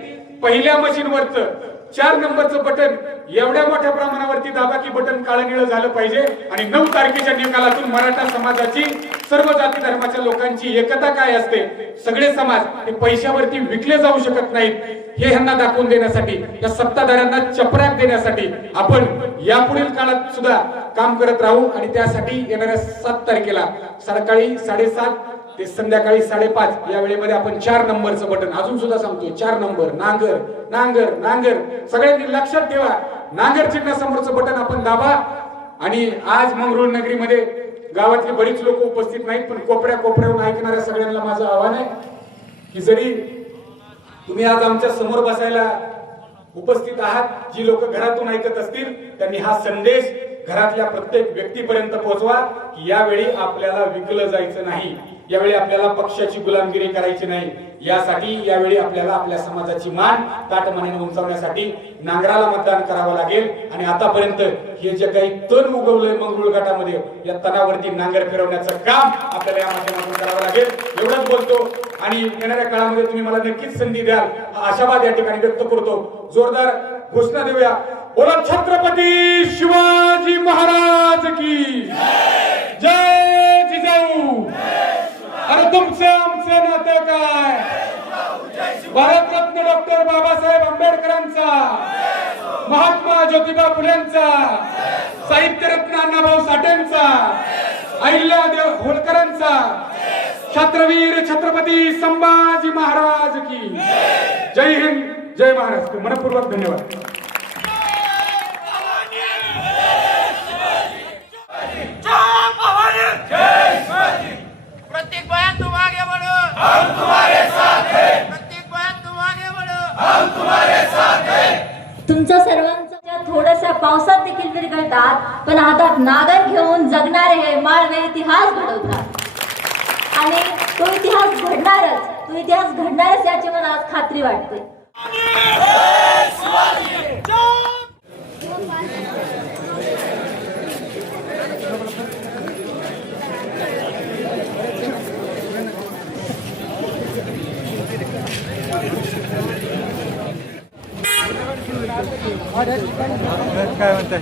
पहिल्या मशीनवरचं 4 नंबरचं बटन एवढ्या मोठ्या प्रमाणावरती दाबा की बटन काळं निळं झालं पाहिजे. आणि 9 तारखेच्या निकालातून मराठा समाजाची, सर्व जाती धर्माच्या लोकांची एकता काय असते, सगळे समाज हे पैशावरती विकले जाऊ शकत नाहीत हे ह्यांना दाखवून देण्यासाठी, या सत्ताधाऱ्यांना चपराक देण्यासाठी आपण यापुढील काळात सुद्धा काम करत राहू. आणि त्यासाठी येणाऱ्या 7 तारखेला सकाळी 7:30 ते संध्याकाळी 5:30 या वेळेमध्ये आपण 4 नंबरचं बटन, अजून सुद्धा सांगतोय 4 नंबर, नांगर नांगर नांगर. सगळ्यांनी लक्षात ठेवा, नांगर चिन्ह समोरचं बटन आपण दाबा. आणि आज मंगरुळ नगरीमध्ये गावातली बरीच लोक उपस्थित नाहीत, पण कोपऱ्यावरून ऐकणाऱ्या सगळ्यांना माझं आव्हान आहे की जरी तुम्ही आज आमच्या समोर बसायला उपस्थित आहात, जी लोक घरातून ऐकत असतील त्यांनी हा संदेश घरातल्या प्रत्येक व्यक्तीपर्यंत पोहोचवा की यावेळी आपल्याला विकलं जायचं नाही, यावेळी आपल्याला पक्षाची गुलामगिरी करायची नाही. यासाठी यावेळी आपल्याला आपल्या समाजाची मान ताटमानेने उंचावण्यासाठी नांगराला मतदान करावं लागेल. आणि आतापर्यंत हे जे काही तण उगवलंय मंगरुळ गटामध्ये, या तणावरती नांगर फिरवण्याचं काम आपल्याला या माध्यमातून करावं लागेल. एवढंच बोलतो आणि येणाऱ्या काळामध्ये तुम्ही मला नक्कीच संधी द्याल हा आशावाद या ठिकाणी व्यक्त करतो. जोरदार घोषणा देऊया. बोला छत्रपती शिवाजी महाराज की जय. जिजाऊ. अरे तुमचं आमचं नातं काय? भारतरत्न डॉक्टर बाबासाहेब आंबेडकरांचा, महात्मा ज्योतिबा फुलेंचा, साहित्यरत्न अण्णाभाऊ साठेंचा, अहिल्यादेवी होळकरांचा, छत्रवीर छत्रपती संभाजी महाराज की जय हिंद, जय महाराष्ट्र. मनपूर्वक धन्यवाद. प्रत्येक बयान तुम आगे बढ़ो, हम तुम्हारे साथ हैं. प्रत्येक बयान तुम आगे बढ़ो, हम तुम्हारे साथ हैं. तुमचं सर्वांच्या थोड्याशा पावसात देखील विरघळतात, पण हातात नागर घेऊन जगणारे हे माळवे इतिहास घडवतात. आणि तो इतिहास घडणारच याची मला आज खात्री वाटते. काय म्हणताय?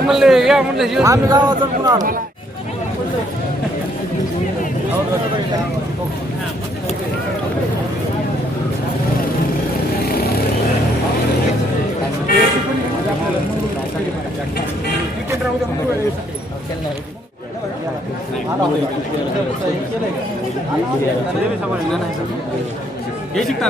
म्हणले या म्हणले आम्ही गावातून पुन्हा हे शिकता